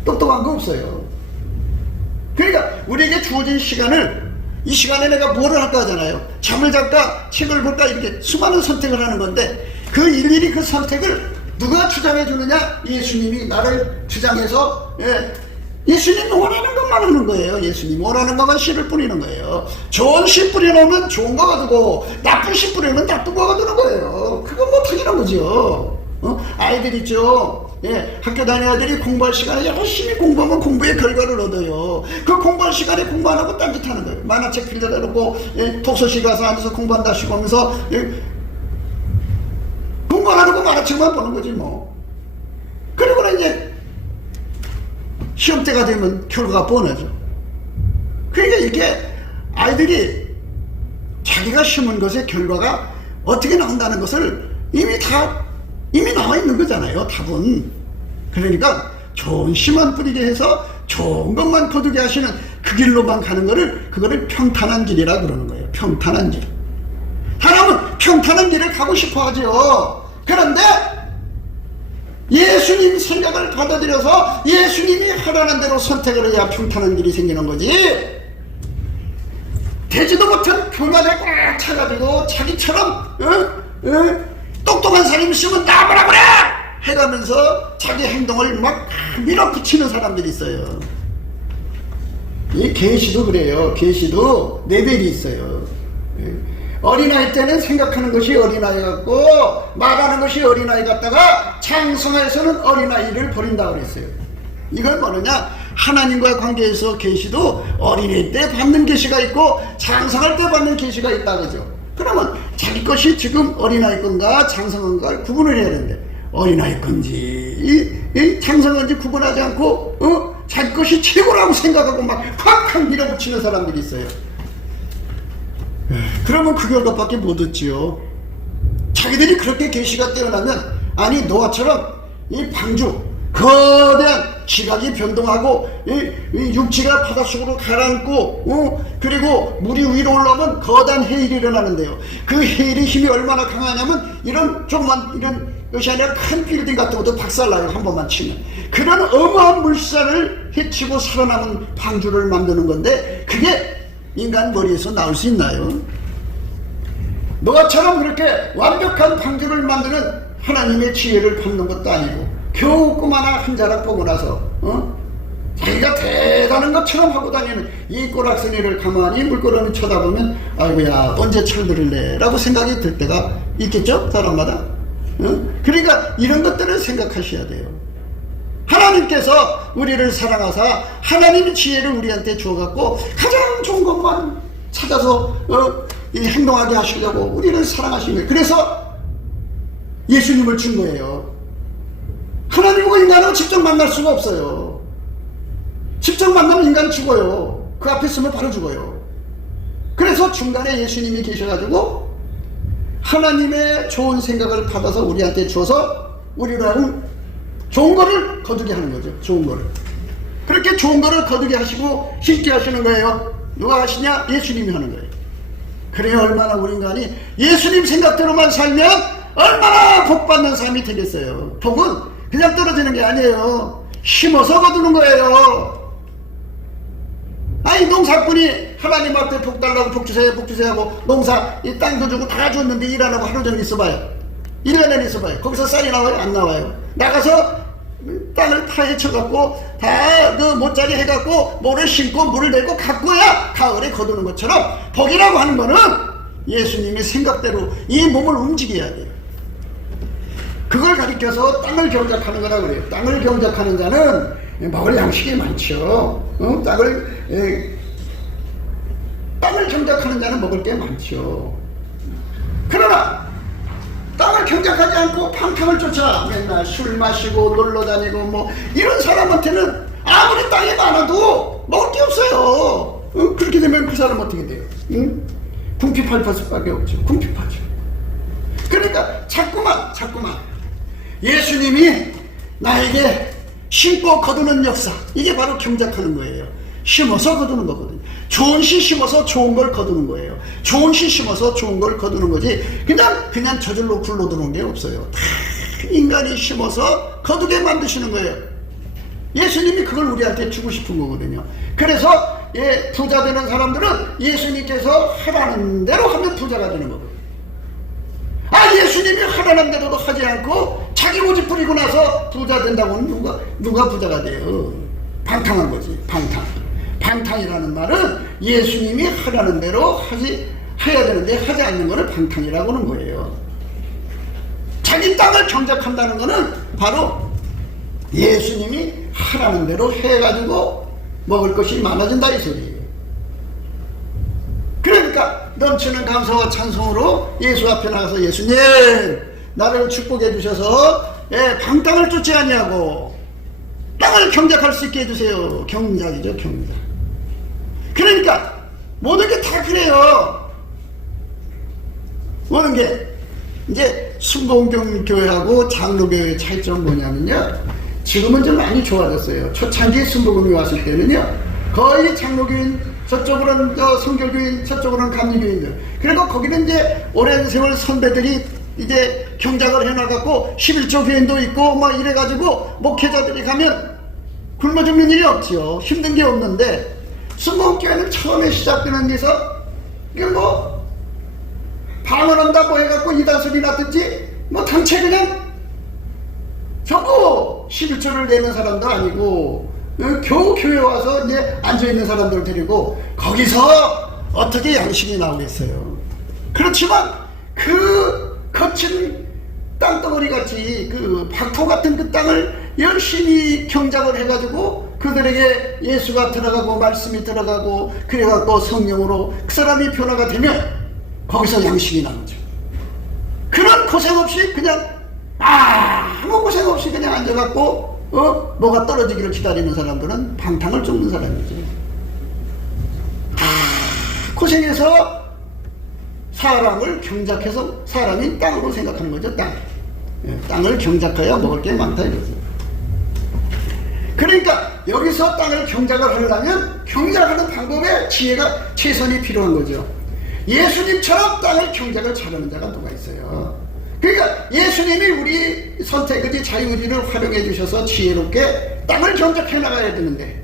똑똑한 거 없어요. 그러니까 우리에게 주어진 시간을, 이 시간에 내가 뭐를 할까 하잖아요. 잠을 잘까 책을 볼까 이렇게 수많은 선택을 하는 건데, 그 일일이 그 선택을 누가 주장해 주느냐? 예수님이 나를 주장해서, 예수님 원하는 것만 하는 거예요. 예수님 원하는 것만 씨를 뿌리는 거예요. 좋은 씨 뿌려놓으면 좋은 거 거두고 나쁜 씨 뿌리면 나쁜 거 거두는 거예요. 그건 뭐 당연한 거죠. 아이들 있죠. 학교 다니는 아이들이 공부할 시간에 열심히 공부하면 공부의 결과를 얻어요. 그 공부할 시간에 공부 안 하고 딴짓하는 거예요. 만화책 빌려다 놓고 독서실 가서 앉아서 공부한다 시고 하면서 공부 안 하고 만화책만 보는 거지 뭐. 그리고는 이제 시험 때가 되면 결과가 뻔하죠. 그러니까 이렇게 아이들이 자기가 심은 것의 결과가 어떻게 나온다는 것을 이미 나와 있는 거잖아요, 답은. 그러니까 좋은 씨만 뿌리게 해서 좋은 것만 거두게 하시는 그 길로만 가는 그거를 평탄한 길이라 그러는 거예요. 평탄한 길. 사람은 평탄한 길을 가고 싶어 하죠. 그런데 예수님 생각을 받아들여서 예수님이 하라는 대로 선택을 해야 평탄한 길이 생기는 거지. 되지도 못한 교만에 꽉 차가지고 자기처럼 똑똑한 사람이 있으면 나 뭐라 그래! 해가면서 자기 행동을 막 밀어붙이는 사람들이 있어요. 이 계시도 그래요. 계시도 레벨이 있어요. 어린아이 때는 생각하는 것이 어린아이 같고 말하는 것이 어린아이 같다가 장성에서는 어린아이를 버린다고 그랬어요. 이건 뭐느냐? 하나님과의 관계에서 계시도 어린아이 때 받는 계시가 있고 장성할 때 받는 계시가 있다 그죠? 그러면 자기 것이 지금 어린아이 건가 장성한 걸 구분을 해야 되는데, 어린아이 건지 장성한 건지 구분하지 않고 자기 것이 최고라고 생각하고 막 팍팍 밀어붙이는 사람들이 있어요. 그러면 그 결과밖에 못 얻지요. 자기들이 그렇게 계시가 뛰어나면, 아니 노아처럼 이 방주 거대한 지각이 변동하고 이 육지가 바닷속으로 가라앉고 그리고 물이 위로 올라오면 거대한 해일이 일어나는데요. 그 해일의 힘이 얼마나 강하냐면 이런 것이 아니라 큰 빌딩 같은 것도 박살나요, 한 번만 치면. 그런 어마어마한 물살을 헤치고 살아남은 방주를 만드는 건데, 그게 인간 머리에서 나올 수 있나요? 노아처럼 그렇게 완벽한 방주를 만드는 하나님의 지혜를 받는 것도 아니고, 겨우 꼬마나 한 자락 보고 나서 자기가 대단한 것처럼 하고 다니는 이 꼬락서니를 가만히 물끄러미 쳐다보면 아이고야 언제 철들을래 라고 생각이 들 때가 있겠죠, 사람마다. 그러니까 이런 것들을 생각하셔야 돼요. 하나님께서 우리를 사랑하사 하나님의 지혜를 우리한테 주어갖고 가장 좋은 것만 찾아서 행동하게 하시려고 우리를 사랑하신 거예요. 그래서 예수님을 준 거예요. 하나님과 인간은 직접 만날 수가 없어요. 직접 만나면 인간은 죽어요. 그 앞에 있으면 바로 죽어요. 그래서 중간에 예수님이 계셔가지고 하나님의 좋은 생각을 받아서 우리한테 주어서 우리랑 좋은 거를 거두게 하는 거죠. 좋은 거를. 그렇게 좋은 거를 거두게 하시고 힘게 하시는 거예요. 누가 하시냐? 예수님이 하는 거예요. 그래야 얼마나 우리 인간이 예수님 생각대로만 살면 얼마나 복받는 삶이 되겠어요. 복은 그냥 떨어지는 게 아니에요. 심어서 거두는 거예요. 아니 농사꾼이 하나님 앞에 복 달라고 복 주세요 하고 농사 이 땅도 주고 다 줬는데 일 안 하고 하루 종일 있어봐요. 1년을 있어봐요. 거기서 쌀이 나와요? 안 나와요. 나가서 땅을 파헤쳐갖고 다 그 못자리 해갖고 모를 심고 물을 내고 가꾸어야 가을에 거두는 것처럼 복이라고 하는 거는 예수님의 생각대로 이 몸을 움직여야 돼요. 그걸 가리켜서 땅을 경작하는 거라 그래요. 땅을 경작하는 자는 먹을 양식이 많죠. 땅을 경작하는 자는 먹을 게 많죠. 그러나 땅을 경작하지 않고 팡팡을 쫓아 맨날 술 마시고 놀러 다니고 뭐 이런 사람한테는 아무리 땅이 많아도 먹을 게 없어요. 그렇게 되면 그 사람 어떻게 돼요? 궁핍할 수밖에 없죠. 궁핍하죠. 그러니까 자꾸만 예수님이 나에게 심고 거두는 역사, 이게 바로 경작하는 거예요. 심어서 거두는 거거든요. 좋은 씨 심어서 좋은 걸 거두는 거예요. 좋은 씨 심어서 좋은 걸 거두는 거지, 그냥 저절로 굴러들어온 게 없어요. 다 인간이 심어서 거두게 만드시는 거예요. 예수님이 그걸 우리한테 주고 싶은 거거든요. 그래서 부자 되는 사람들은 예수님께서 하라는 대로 하면 부자가 되는 거거든요. 예수님이 하라는 대로도 하지 않고 자기 고집 부리고 나서 부자 된다고는 누가 부자가 돼요? 방탕한 거지, 방탕. 방탕이라는 말은 예수님이 하라는 대로 해야 되는데 하지 않는 것을 방탕이라고 하는 거예요. 자기 땅을 경작한다는 것은 바로 예수님이 하라는 대로 해가지고 먹을 것이 많아진다 이 소리예요. 그러니까 넘치는 감사와 찬송으로 예수 앞에 나가서 예수님 나를 축복해 주셔서 방탕을 쫓지 아니하고 땅을 경작할 수 있게 해주세요. 경작이죠, 경작. 그러니까 모든 게 다 그래요. 모든 게 이제 순복음교회하고 장로교회의 차이점은 뭐냐면요, 지금은 좀 많이 좋아졌어요. 초창기 순복음이 왔을 때는요, 거의 장로교인, 저쪽으로는 성결교인, 저쪽으로는 감리교인들. 그리고 거기는 이제 오랜 세월 선배들이 이제 경작을 해놔갖고 11조 교인도 있고 막 이래가지고 목회자들이 가면 굶어 죽는 일이 없지요. 힘든 게 없는데, 순복음교회는 처음에 시작되는 데서 이게 뭐 방언한다 뭐 해갖고 이단소리 났든지 뭐 단체 그냥 전부 11조를 내는 사람도 아니고 겨우 교회 와서 이제 앉아있는 사람들 데리고 거기서 어떻게 양식이 나오겠어요. 그렇지만 그 거친 땅덩어리 같이 그 박토 같은 그 땅을 열심히 경작을 해가지고 그들에게 예수가 들어가고 말씀이 들어가고 그래갖고 성령으로 그 사람이 변화가 되면 거기서 양식이 나오죠. 그런 고생 없이 그냥 아무 고생 없이 그냥 앉아갖고 뭐가 떨어지기를 기다리는 사람들은 방탕을 쫓는 사람이죠. 고생해서 사람을 경작해서 사람이 땅으로 생각하는 거죠. 땅을 경작해야 먹을 게 많다 이거죠. 그러니까 여기서 땅을 경작을 하려면 경작하는 방법에 지혜가 최선이 필요한 거죠. 예수님처럼 땅을 경작을 잘하는 자가 누가 있어요? 그러니까 예수님이 우리 선택의 자유의지를 활용해 주셔서 지혜롭게 땅을 경작해 나가야 되는데,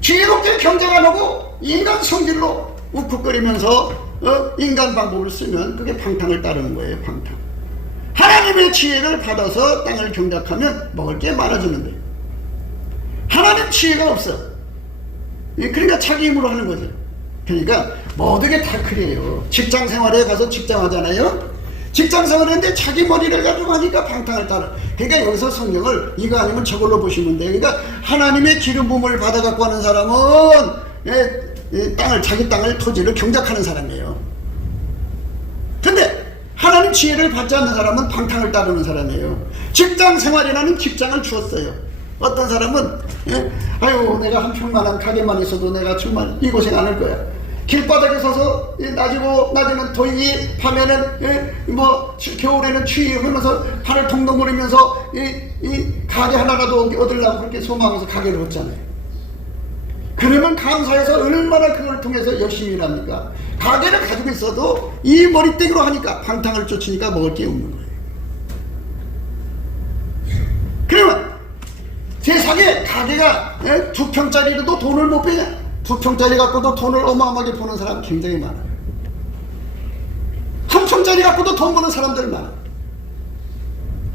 지혜롭게 경작 안 하고 인간 성질로 욱욱거리면서 인간 방법을 쓰면 그게 방탕을 따르는 거예요. 방탕. 하나님의 지혜를 받아서 땅을 경작하면 먹을 게 많아지는데 하나님 지혜가 없어. 그러니까 자기 힘으로 하는 거죠. 그러니까 모든 게 다 그래요. 직장 생활에 가서 직장 하잖아요. 직장 생활인데 자기 머리를 가지고 하니까 방탕을 따라. 그러니까 여기서 성경을 이거 아니면 저걸로 보시면 돼요. 그러니까 하나님의 기름 부음을 받아갖고 하는 사람은 자기 땅을, 토지를 경작하는 사람이에요. 근데 하나님 지혜를 받지 않는 사람은 방탕을 따르는 사람이에요. 직장 생활이라는 직장을 주었어요. 어떤 사람은 아유 내가 한 평만한 가게만 있어도 내가 정말 이 고생 안 할 거야. 길바닥에 서서 낮에는 더위, 밤에는 뭐 겨울에는 추위 하면서 발을 동동거리면서 이 가게 하나라도 얻으려고 그렇게 소망해서 가게를 얻잖아요. 그러면 감사해서 얼마나 그걸 통해서 열심히 일합니까? 가게를 가지고 있어도 이 머리떼기로 하니까 방탕을 쫓으니까 먹을 게 없는 거예요. 그러면 세상에 가게가 2평짜리로도 돈을 못 빼냐? 2평짜리 갖고도 돈을 어마어마하게 버는 사람 굉장히 많아요. 1평짜리 갖고도 돈 버는 사람들 많아요.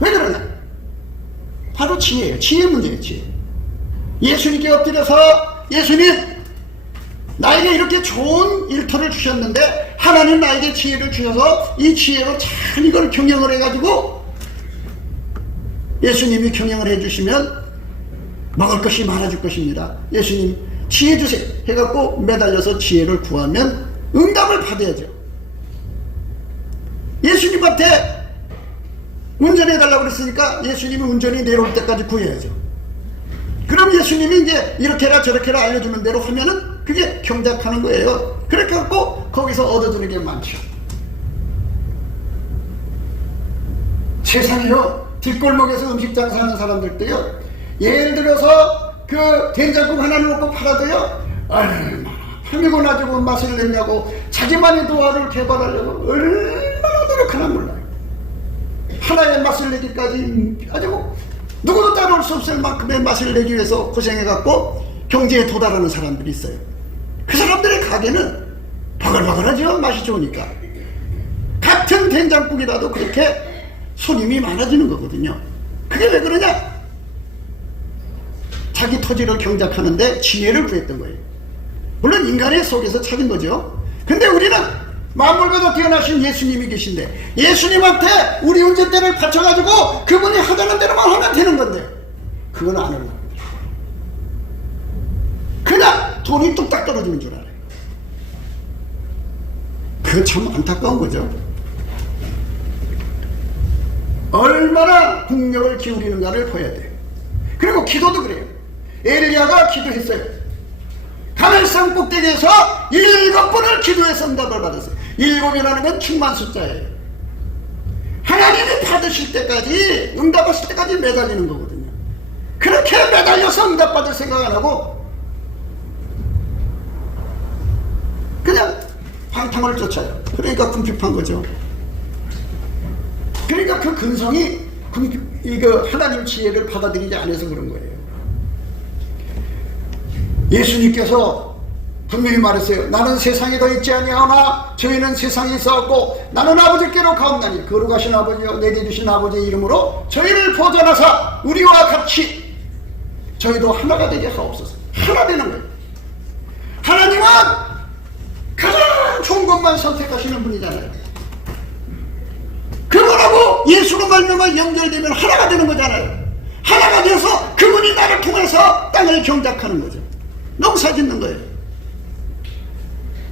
왜 그러냐? 바로 지혜예요. 지혜 문제예요. 지혜. 예수님께 엎드려서 예수님 나에게 이렇게 좋은 일터를 주셨는데 하나님 나에게 지혜를 주셔서 이 지혜로 잘 이걸 경영을 해가지고 예수님이 경영을 해주시면 먹을 것이 많아질 것입니다. 예수님 지혜 주세요 해갖고 매달려서 지혜를 구하면 응답을 받아야죠. 예수님한테 운전해달라고 그랬으니까 예수님이 운전이 내려올 때까지 구해야죠. 그럼 그럼 예수님이 이제 이렇게라 저렇게라 알려주는 대로 하면은 그게 경작하는 거예요. 그렇게 갖고 거기서 얻어주는 게 많죠. 세상에요, 뒷골목에서 음식 장사하는 사람들도요, 예를 들어서 그 된장국 하나를 놓고 팔아도요, 얼마나 하늘고 나주고 맛을 냈냐고 자기만의 노하우를 개발하려고 얼마나 노력하나 몰라요. 하나의 맛을 내기까지 아주 누구도 따라올 수 없을 만큼의 맛을 내기 위해서 고생해갖고 경제에 도달하는 사람들이 있어요. 그 사람들의 가게는 바글바글하죠. 맛이 좋으니까. 같은 된장국이라도 그렇게 손님이 많아지는 거거든요. 그게 왜 그러냐? 자기 토지를 경작하는데 지혜를 구했던 거예요. 물론 인간의 속에서 찾은 거죠. 근데 우리는 만물보다 뛰어나신 예수님이 계신데 예수님한테 우리 운전대를 바쳐가지고 그분이 하자는 대로만 하면 되는 건데 그건 안 하는 겁니다. 그냥 돈이 뚝딱 떨어지는 줄 알아요. 그거 참 안타까운 거죠. 얼마나 국력을 기울이는가를 보여야 돼요. 그리고 기도도 그래요. 엘리야가 기도했어요. 가멜산 꼭대기에서 7번을 기도해서 응답을 받았어요. 7이라는 건 충만 숫자예요. 하나님이 받으실 때까지, 응답하실 때까지 매달리는 거거든요. 그렇게 매달려서 응답받을 생각 안 하고 그냥 황탕을 쫓아요. 그러니까 궁핍한 거죠. 그러니까 그 근성이 이거 하나님 지혜를 받아들이지 않아서 그런 거예요. 예수님께서 분명히 말했어요. 나는 세상에 더 있지 아니하나 저희는 세상에 있어왔고 나는 아버지께로 가옵나니 거룩하신 아버지여 내게 주신 아버지의 이름으로 저희를 보존하사 우리와 같이 저희도 하나가 되게 하옵소서. 하나 되는 거예요. 하나님은 가장 좋은 것만 선택하시는 분이잖아요. 그분하고 예수로 말미암아 연결되면 하나가 되는 거잖아요. 하나가 돼서 그분이 나를 통해서 땅을 경작하는 거죠. 농사 짓는 거예요.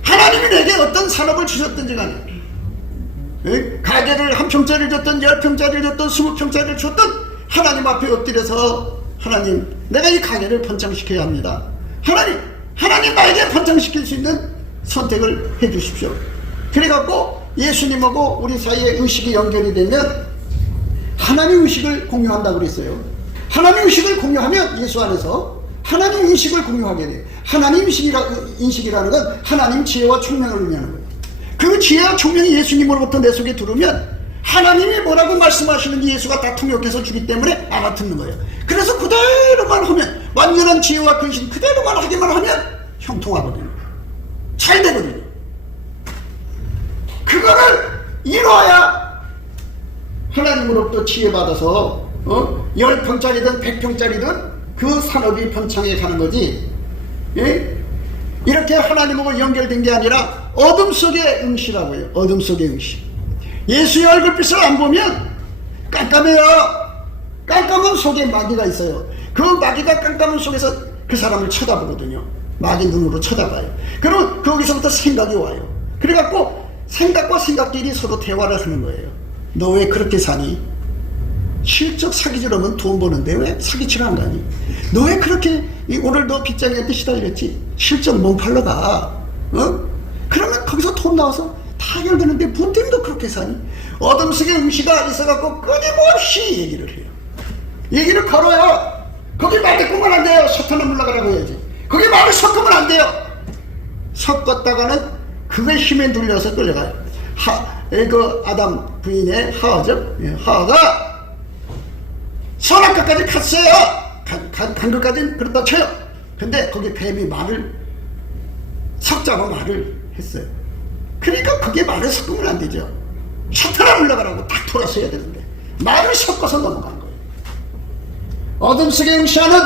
하나님이 내게 어떤 산업을 주셨든지 간에 가게를 1평짜리를 줬든 10평짜리를 줬든 20평짜리를 줬든 하나님 앞에 엎드려서 하나님 내가 이 가게를 번창시켜야 합니다. 하나님 나에게 번창시킬 수 있는 선택을 해 주십시오. 그래갖고 예수님하고 우리 사이에 의식이 연결이 되면 하나님 의식을 공유한다고 그랬어요. 하나님 의식을 공유하면 예수 안에서 하나님 인식을 공유하게 돼요. 하나님 인식이라는 건 하나님 지혜와 총명을 의미하는 거예요. 그 지혜와 총명이 예수님으로부터 내 속에 들어오면 하나님이 뭐라고 말씀하시는지 예수가 다 통역해서 주기 때문에 알아듣는 거예요. 그래서 그대로만 하면 완전한 지혜와 근신 그대로만 하기만 하면 형통하거든요. 잘 되거든요. 그거를 이뤄야 하나님으로부터 지혜받아서 10평짜리든 100평짜리든 그 산업이 번창해 가는 거지. 예? 이렇게 하나님하고 연결된 게 아니라 어둠 속의 응시라고요. 어둠 속의 응시. 예수의 얼굴빛을 안 보면 깜깜해요. 깜깜한 속에 마귀가 있어요. 그 마귀가 깜깜한 속에서 그 사람을 쳐다보거든요. 마귀 눈으로 쳐다봐요. 그럼 거기서부터 생각이 와요. 그래갖고 생각과 생각끼리 서로 대화를 하는 거예요. 너 왜 그렇게 사니? 실적 사기질하면 돈 버는데 왜 사기치러 안 가니? 너 왜 그렇게 오늘 너 빚쟁이한테 시달렸지? 실적 몸 팔러 가. 그러면 거기서 돈 나와서 다 해결되는데 뭐 때문에 너 그렇게 사니? 어둠 속에 응시가 있어갖고 끊임없이 얘기를 해요. 얘기를 걸어요. 거기 말 대꾸면 안 돼요. 셔터는 물러가라고 해야지. 거기 말을 섞으면 안 돼요. 섞었다가는 그게 힘에 눌려서 끌려가요. 그 아담 부인의 하와죠. 하와가 선악과까지 갔어요. 간 것까지는 그렇다 쳐요. 근데 거기 뱀이 말을 섞자고 말을 했어요. 그러니까 그게 말을 섞으면 안 되죠. 셔터나 올라가라고 딱 돌아서야 되는데 말을 섞어서 넘어간 거예요. 어둠 속에 응시하는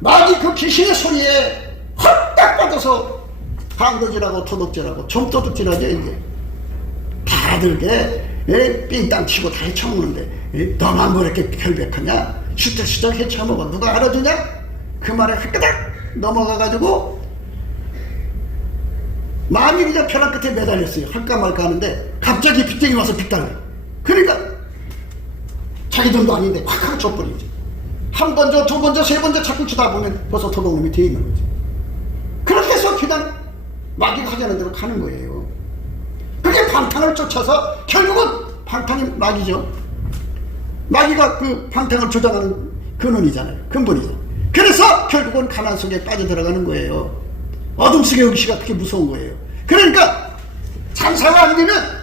마귀 그 귀신의 소리에 헐딱 받아서 방도질하고 도둑질하고 좀도둑질하죠. 이제 다들게 삥땅 치고 다 헤쳐먹는데 너만 뭐 이렇게 결백하냐? 슈쩍슈쩍 헤쳐먹어. 누가 알아주냐? 그 말에 흑끄닥 넘어가가지고 마음이 그냥 벼랑 끝에 매달렸어요. 할까 말까 하는데 갑자기 빚쟁이 와서 빚달래. 그러니까 자기 돈도 아닌데 확 하고 줘버리죠. 한 번 줘, 두 번 줘, 세 번 줘 자꾸 주다 보면 벌써 도둑놈이 되어 있는 거죠. 그렇게 해서 그냥 마귀가 하자는 대로 가는 거예요. 그게 방탕을 쫓아서 결국은 방탕이 마귀죠. 마귀가 그 방탕을 조장하는 근원이잖아요. 근본이죠. 그래서 결국은 가난 속에 빠져들어가는 거예요. 어둠 속의 응시가 그렇게 무서운 거예요. 그러니까 장사가 안 되면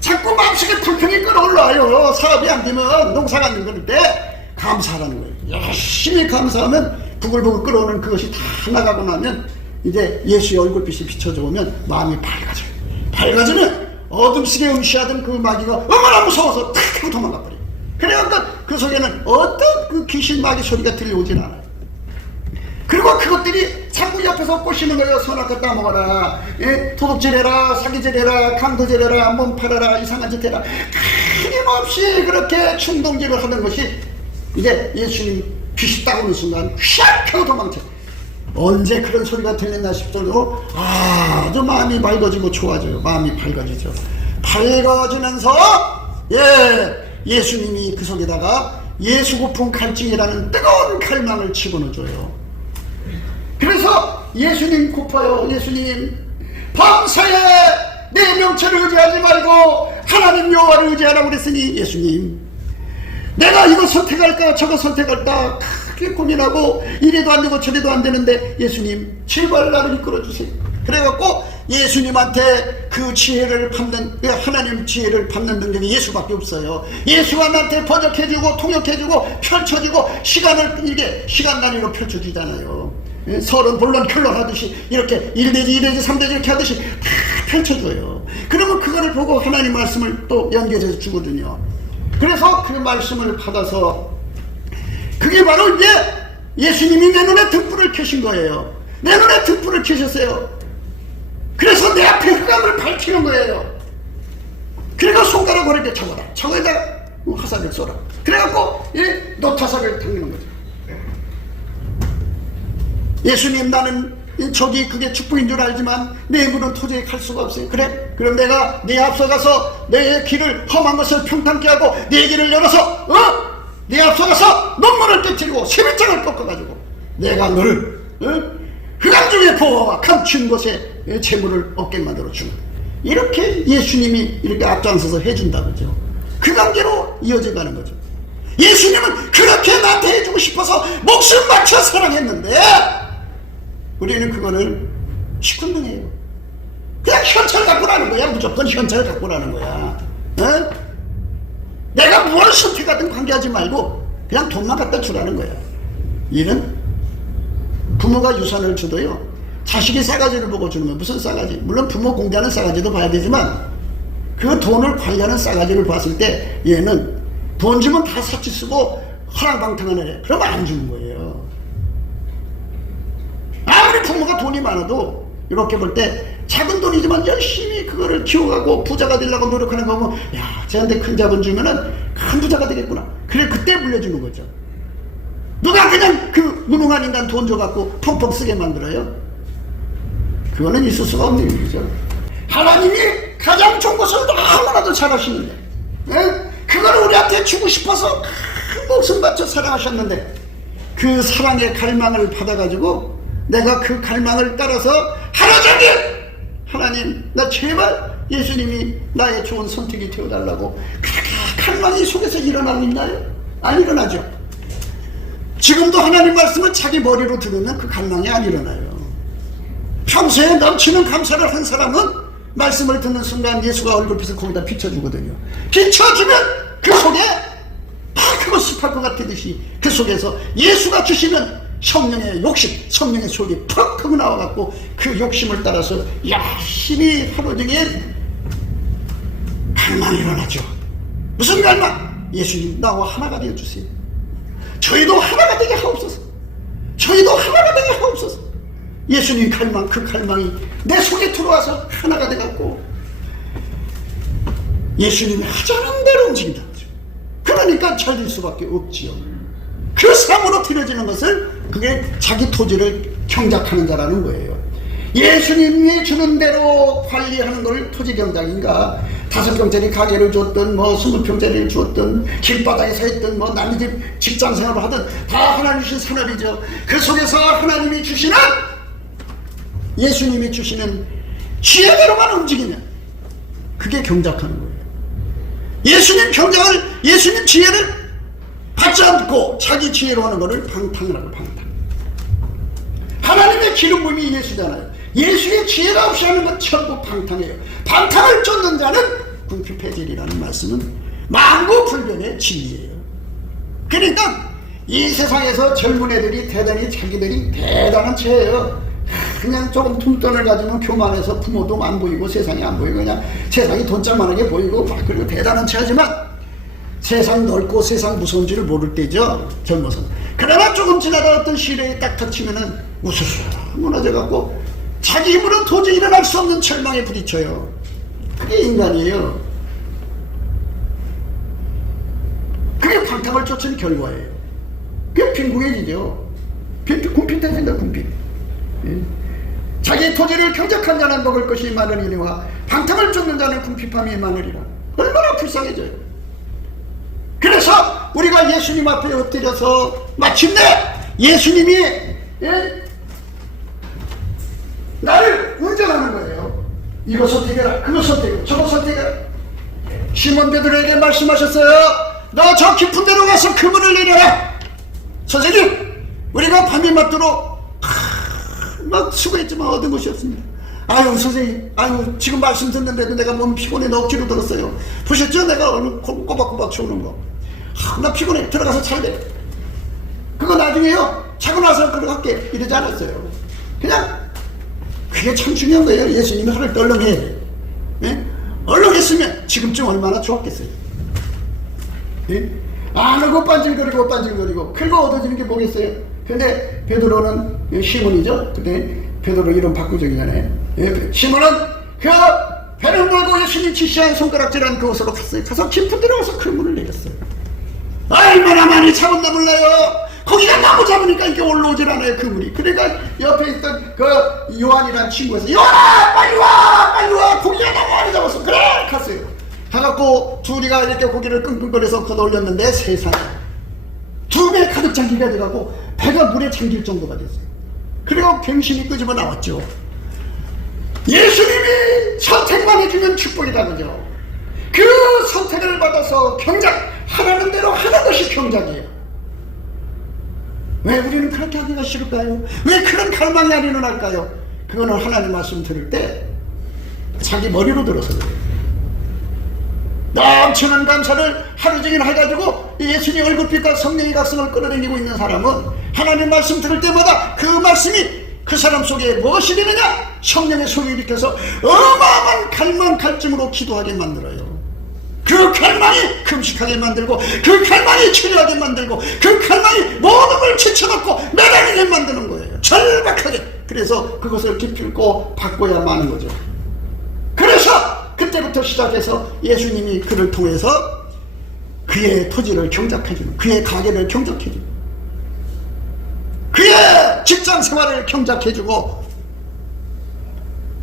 자꾸 마음속에 불평이 끌어올라요. 사업이 안 되면, 농사가 안 되는 때 감사하라는 거예요. 열심히 감사하면 부글부글 끓어오는 그것이 다 나가고 나면 이제 예수의 얼굴빛이 비춰져 오면 마음이 밝아져요. 밝아지면 어둠 속에 응시하던 그 마귀가 얼마나 무서워서 탁 하고 도망가 버려요. 그러니까 그 속에는 어떤 그 귀신 마귀 소리가 들려오진 않아요. 그리고 그것들이 자꾸 옆에서 꼬시는 거예요. 선악과 따먹어라, 도둑질해라, 사기질해라, 강도질해라, 몸 팔아라, 이상한 짓 해라. 끊임없이 그렇게 충동질을 하는 것이 이제 예수님 귀신 딱 오는 순간 휙 하고 도망쳐. 언제 그런 소리가 들렸나 싶더라도 아주 마음이 밝아지고 좋아져요. 마음이 밝아지죠. 밝아지면서 예수님이 그 속에다가 예수고품 갈증이라는 뜨거운 칼망을 집어넣어줘요. 그래서 예수님 고파요. 예수님 밤사에 내 명체를 의지하지 말고 하나님 여호와를 의지하라고 그랬으니 예수님 내가 이거 선택할까 저거 선택할까 크게 고민하고 이래도 안 되고 저래도 안 되는데 예수님 제발 나를 이끌어주세요. 그래갖고 예수님한테 그 지혜를 받는, 하나님 지혜를 받는 능력이 예수밖에 없어요. 예수가 나한테 번역해주고 통역해주고 펼쳐주고 시간을 이게 시간 단위로 펼쳐주잖아요. 설은 본론 결론 하듯이 이렇게 1대지 2대지 3대지 이렇게 하듯이 다 펼쳐줘요. 그러면 그거를 보고 하나님 말씀을 또 연결해서 주거든요. 그래서 그 말씀을 받아서 그게 바로 이제 예수님이 내 눈에 등불을 켜신 거예요. 내 눈에 등불을 켜셨어요. 그래서 내 앞에 흑암을 밝히는 거예요. 그래서 손가락으로 이렇게 잡아라. 저거에다가 화살을 쏘라. 그래갖고 노타사를 당기는 거죠. 예수님 나는 저기 그게 축복인 줄 알지만 내 문은 도저히 갈 수가 없어요. 그래? 그럼 내가 네 앞서가서 내 길을 험한 것을 평탄케 하고 네 길을 열어서 네 앞서가서 논문을 깨뜨리고 세뱃장을 꺾어가지고 내가 너를 흑암 중에 보호와 감춘 곳에 재물을 얻게 만들어주는 이렇게 예수님이 이렇게 앞장서서 해준다 그죠. 그 단계로 이어져가는 거죠. 예수님은 그렇게 나한테 해주고 싶어서 목숨 바쳐 사랑했는데 우리는 그거를 시큰둥해요. 그냥 현찰 갖고 라는 거야. 무조건 현찰 갖고 라는 거야. 내가 뭘 선택하든 관계하지 말고 그냥 돈만 갖다 주라는 거야. 이는 부모가 유산을 줘도요 자식이 싸가지를 보고 주는 거야. 무슨 싸가지? 물론 부모 공개하는 싸가지도 봐야 되지만 그 돈을 관리하는 싸가지를 봤을 때 얘는 돈 주면 다 사치 쓰고 허랑방탕을 해. 그러면 안 주는 거예요. 아무리 부모가 돈이 많아도 이렇게 볼 때 작은 돈이지만 열심히 그거를 키워가고 부자가 되려고 노력하는 거 보면 야 쟤한테 큰 자본 주면은 큰 부자가 되겠구나. 그래 그때 물려주는 거죠. 누가 그냥 그 무능한 인간 돈 줘갖고 펑펑 쓰게 만들어요? 그거는 있을 수가 없는 일이죠. 하나님이 가장 좋은 것을 너무나도 잘하시는데 그걸 우리한테 주고 싶어서 큰 목숨 바쳐 사랑하셨는데 그 사랑의 갈망을 받아가지고 내가 그 갈망을 따라서 하루 종일 하나님 나 제발 예수님이 나의 좋은 선택이 되어달라고 그렇게 갈망이 속에서 일어나고 있나요? 안 일어나죠. 지금도 하나님 말씀을 자기 머리로 들으면 그 갈망이 안 일어나요. 평소에 넘치는 감사를 한 사람은 말씀을 듣는 순간 예수가 얼굴빛을 거기다 비춰주거든요. 비춰주면 그 속에 그거 습할 것 같듯이 그 속에서 예수가 주시는 성령의 욕심, 성령의 속이 푹 하고 나와갖고 그 욕심을 따라서 열심히 하루 종일 갈망이 일어나죠. 무슨 갈망? 예수님 나와 하나가 되어주세요. 저희도 하나가 되게 하옵소서. 저희도 하나가 되게 하옵소서. 예수님 갈망, 그 갈망이 내 속에 들어와서 하나가 돼갖고 예수님이 하자는 대로 움직인다. 그러니까 잘 될 수밖에 없지요. 그 삶으로 들여지는 것을 그게 자기 토지를 경작하는 자라는 거예요. 예수님이 주는 대로 관리하는 걸 토지 경작인가? 5평짜리 가게를 줬든 뭐 20평짜리를 주었든 길바닥에 서 있든 뭐 남의 집 직장생활을 하든 다 하나님 주신 산업이죠. 그 속에서 하나님이 주시는, 예수님이 주시는 지혜대로만 움직이면 그게 경작하는 거예요. 예수님 경작을, 예수님 지혜를 받지 않고 자기 지혜로 하는 것을 방탕을 하고, 방탕. 하나님의 기름 부음이 예수잖아요. 예수의 지혜가 없이 하는 건 전부 방탕이에요. 방탕을 쫓는 자는 궁핍해지리라는 말씀은 만고불변의 진리예요. 그러니까 이 세상에서 젊은 애들이 대단히 자기들이 대단한 죄예요. 그냥 조금 돈돈을 가지면 교만해서 부모도 안 보이고 세상이 안 보이고 그냥 세상이 돈짝만하게 보이고 그리고 대단한 죄하지만 세상 넓고 세상 무서운 줄을 모를 때죠, 젊어서. 그러나 조금 지나다 어떤 시련이 딱 닥치면은 우수수 무너져갖고 자기 힘으로 도저히 일어날 수 없는 절망에 부딪혀요. 그게 인간이에요. 그게 방탕을 쫓은 결과예요. 그게 빈궁해지죠. 궁핍해진다, 궁핍. 예. 자기 토지를 경작한 자는 먹을 것이 많으니와 방탕을 쫓는 자는 궁핍함이 많으리라. 얼마나 불쌍해져요. 그래서 우리가 예수님 앞에 엎드려서 마침내 예수님이, 예? 나를 운전하는 거예요. 이거 선택해라, 그거 선택해라, 저거 선택해라. 시몬 베드로에게 말씀하셨어요. 너 저 깊은 데로 가서 그물을 내려라. 선생님, 우리가 밤이 맞도록 막 수고했지만 얻은 것이 없습니다. 아유 선생님, 아유 지금 말씀 듣는데도 내가 몸 피곤해 넋기로 들었어요. 보셨죠? 내가 얼른 꼬박꼬박 쳐오는 거. 나 피곤해, 들어가서 자야 돼. 그거 나중에요 자고 나서 들어갈게 이러지 않았어요. 그냥 그게 참 중요한 거예요. 예수님이 하늘 떨렁해야 돼. 예? 얼렁했으면 지금쯤 얼마나 좋았겠어요. 예? 안 하고 빤질거리고 그거 얻어지는 게 뭐겠어요. 근데 베드로는, 시몬이죠. 그때 베드로 이름 바꾸자기전에, 예, 시몬은 그 배를 몰고 예수님 지시한 손가락질한 그곳으로 갔어요. 가서 깊은 데로 가서 그 문을 내렸어요. 얼마나 많이 잡았나 몰라요. 거기가 너무 잡으니까 이게 올라오질 않아요, 그 물이. 그러니까 옆에 있던 그 요한이라는 친구에서, 요한아 빨리 와 고기가 너무 많이 잡았어. 그래 갔어요. 가갖고 둘이가 이렇게 고기를 끙끙거려서 걷어올렸는데 세상에 2배 가득 잠기게 돼가고 배가 물에 잠길 정도가 됐어요. 그리고 갱신이 끄집어 나왔죠. 예수님이 선택만 해주면 축복이다, 그죠? 그 선택을 받아서 경작, 하라는 대로 하는 것이 경작이에요. 왜 우리는 그렇게 하기가 싫을까요? 왜 그런 갈망이 안 일어날까요? 그거는 하나님 말씀 들을 때 자기 머리로 들어서 그래요. 넘치는 감사를 하루 종일 해가지고 예수님 얼굴빛과 성령의 각성을 끌어당기고 있는 사람은 하나님 말씀 들을 때마다 그 말씀이 그 사람 속에 무엇이 되느냐? 성령의 소리를 일으켜서 어마어마한 갈망 갈증으로 기도하게 만들어요. 그 갈망이 금식하게 만들고, 그 갈망이 치료하게 만들고, 그 갈망이 모든 걸 지쳐놓고 매달리게 만드는 거예요. 절박하게. 그래서 그것을 기필코 바꿔야 마는 거죠. 그래서 그때부터 시작해서 예수님이 그를 통해서 그의 토지를 경작해주는, 그의 가게를 경작해주는, 그의 직장 생활을 경작해주고,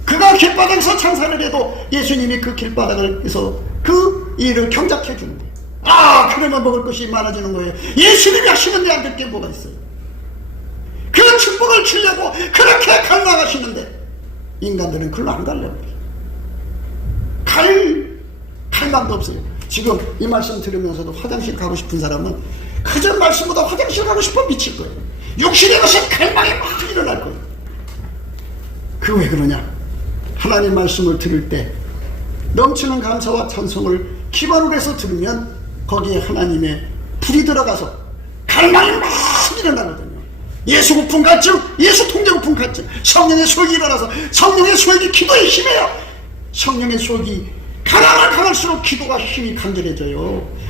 그가 길바닥에서 장사를 해도 예수님이 그 길바닥에서 그 일을 경작해주는 거예요. 아, 그러면 먹을 것이 많아지는 거예요. 예수님이 하시는데 안 될 게 뭐가 있어요. 그 축복을 주려고 그렇게 갈망하시는데 인간들은 글로 안 가려고 해요. 갈 마음도 없어요. 지금 이 말씀 들으면서도 화장실 가고 싶은 사람은 그전 말씀보다 화장실 가고 싶어 미칠 거예요. 육신의 것은 갈망이 막 일어날 거예요. 그 왜 그러냐? 하나님 말씀을 들을 때 넘치는 감사와 찬송을 기반으로 해서 들으면 거기에 하나님의 불이 들어가서 갈망이 막 일어나거든요. 예수 고품 갈증, 예수 통제 고품 갈증, 성령의 소욕이 일어나서 성령의 소욕이 기도의 힘이에요. 성령의 소욕이 강할수록 기도가 힘이 간절해져요.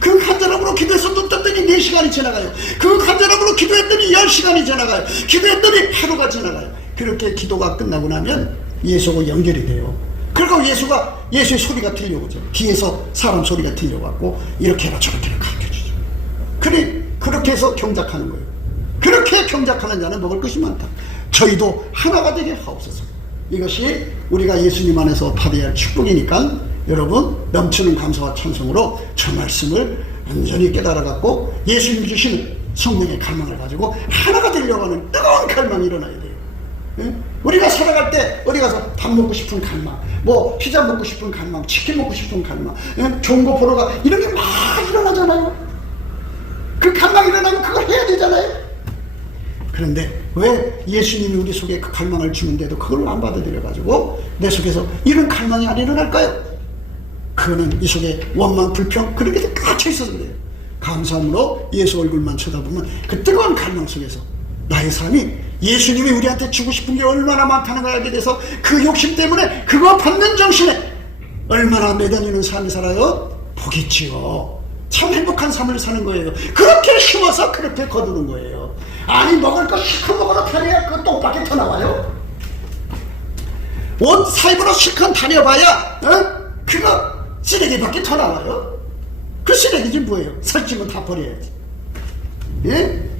그 간절함으로 기도해서 눈 떴더니 4시간이 지나가요. 그 간절함으로 기도했더니 10시간이 지나가요. 기도했더니 하루가 지나가요. 그렇게 기도가 끝나고 나면 예수하고 연결이 돼요. 그리고 예수의 소리가 들려오죠. 뒤에서 사람 소리가 들려왔고 이렇게 해라 저렇게 해라 가르쳐주죠. 그렇게 해서 경작하는 거예요. 그렇게 경작하는 자는 먹을 것이 많다. 저희도 하나가 되게 하옵소서. 이것이 우리가 예수님 안에서 받아야 할 축복이니까 여러분 넘치는 감사와 찬송으로 저 말씀을 완전히 깨달아갖고 예수님이 주시는 성령의 갈망을 가지고 하나가 되려고 하는 뜨거운 갈망이 일어나야 돼요. 예? 우리가 살아갈 때 어디 가서 밥 먹고 싶은 갈망, 뭐 피자 먹고 싶은 갈망, 치킨 먹고 싶은 갈망, 예? 좋은 거 보러 가, 이런 게 막 일어나잖아요. 그 갈망이 일어나면 그걸 해야 되잖아요. 그런데 왜 예수님이 우리 속에 그 갈망을 주는데도 그걸 안 받아들여가지고 내 속에서 이런 갈망이 안 일어날까요? 그거는 이 속에 원망, 불평 그런 게 갇혀 있어서 그래요. 감사함으로 예수 얼굴만 쳐다보면 그 뜨거운 갈망 속에서 나의 삶이 예수님이 우리한테 주고 싶은 게 얼마나 많다는 걸 알게 돼서 그 욕심 때문에 그거 받는 정신에 얼마나 매달리는 삶이 살아요? 보겠지요. 참 행복한 삶을 사는 거예요. 그렇게 심어서 그렇게 거두는 거예요. 아니 먹을 거 실컷 먹으러 다녀야 그 똥밖에 더 나와요. 옷 사입으로 실컷 다녀봐야 그거 쓰레기밖에 더 나와요. 그 쓰레기지 뭐예요? 살찌면 다 버려야지. 예?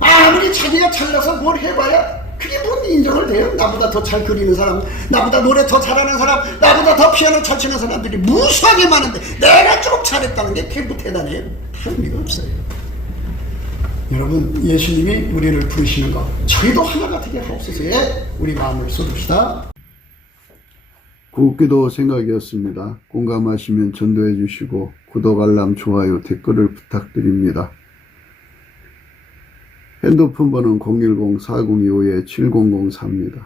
아무리 자기가 잘나서 뭘 해봐야 그게 뭔 인정을 돼요? 나보다 더 잘 그리는 사람, 나보다 노래 더 잘하는 사람, 나보다 더 피아노 잘 치는 사람들이 무수하게 많은데 내가 조금 잘했다는 게 그게 뭐 대단해요? 의미가 없어요. 여러분 예수님이 우리를 부르시는 것 저희도 하나가 되게 하옵소서에 우리 마음을 쏟읍시다. 굿기도 생각이었습니다. 공감하시면 전도해 주시고 구독, 알람, 좋아요, 댓글을 부탁드립니다. 핸드폰 번호는 010-4025-7004입니다.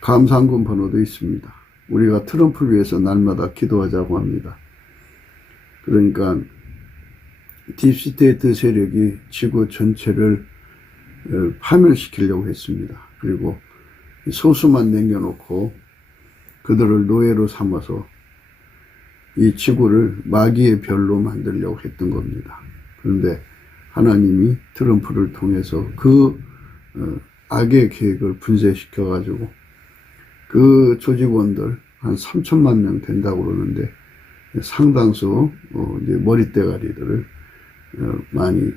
감사한금 번호도 있습니다. 우리가 트럼프를 위해서 날마다 기도하자고 합니다. 그러니까 딥스테이트 세력이 지구 전체를 파멸시키려고 했습니다. 그리고 소수만 남겨놓고 그들을 노예로 삼아서 이 지구를 마귀의 별로 만들려고 했던 겁니다. 그런데 하나님이 트럼프를 통해서 그 악의 계획을 분쇄시켜 가지고 그 조직원들 한 3천만 명 된다고 그러는데 상당수 이제 머리대가리들을 많이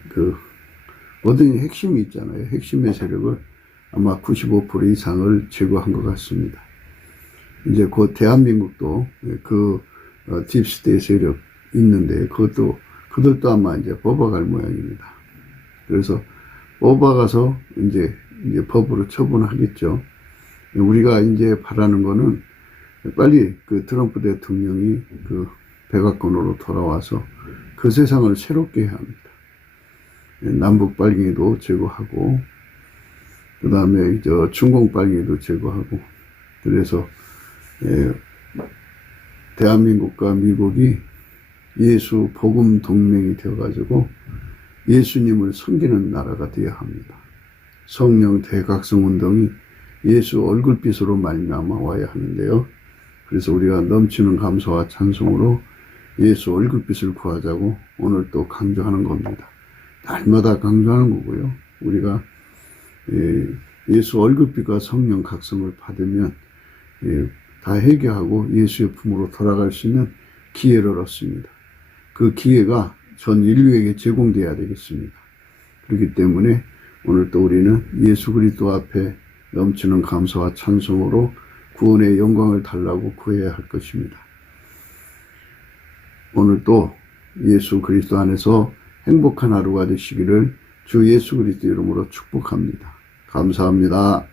어떤 핵심이 있잖아요. 핵심의 세력을 아마 95% 이상을 제거한 것 같습니다. 이제 곧 대한민국도 그 딥스테이 세력 있는데 그들도 아마 이제 뽑아갈 모양입니다. 그래서 뽑아가서 이제 법으로 처분하겠죠. 우리가 이제 바라는 거는 빨리 그 트럼프 대통령이 그 백악관으로 돌아와서 그 세상을 새롭게 해야 합니다. 남북 빨갱이도 제거하고 그 다음에 중공 빨갱이도 제거하고 그래서 대한민국과 미국이 예수 복음 동맹이 되어가지고 예수님을 섬기는 나라가 되어야 합니다. 성령 대각성 운동이 예수 얼굴빛으로 말미암아 와야 하는데요. 그래서 우리가 넘치는 감사와 찬송으로 예수 얼굴빛을 구하자고 오늘 또 강조하는 겁니다. 날마다 강조하는 거고요. 우리가 예수 얼굴빛과 성령 각성을 받으면 다 해결하고 예수의 품으로 돌아갈 수 있는 기회를 얻습니다. 그 기회가 전 인류에게 제공되어야 되겠습니다. 그렇기 때문에 오늘 또 우리는 예수 그리스도 앞에 넘치는 감사와 찬송으로 구원의 영광을 달라고 구해야 할 것입니다. 오늘 또 예수 그리스도 안에서 행복한 하루가 되시기를 주 예수 그리스도 이름으로 축복합니다. 감사합니다.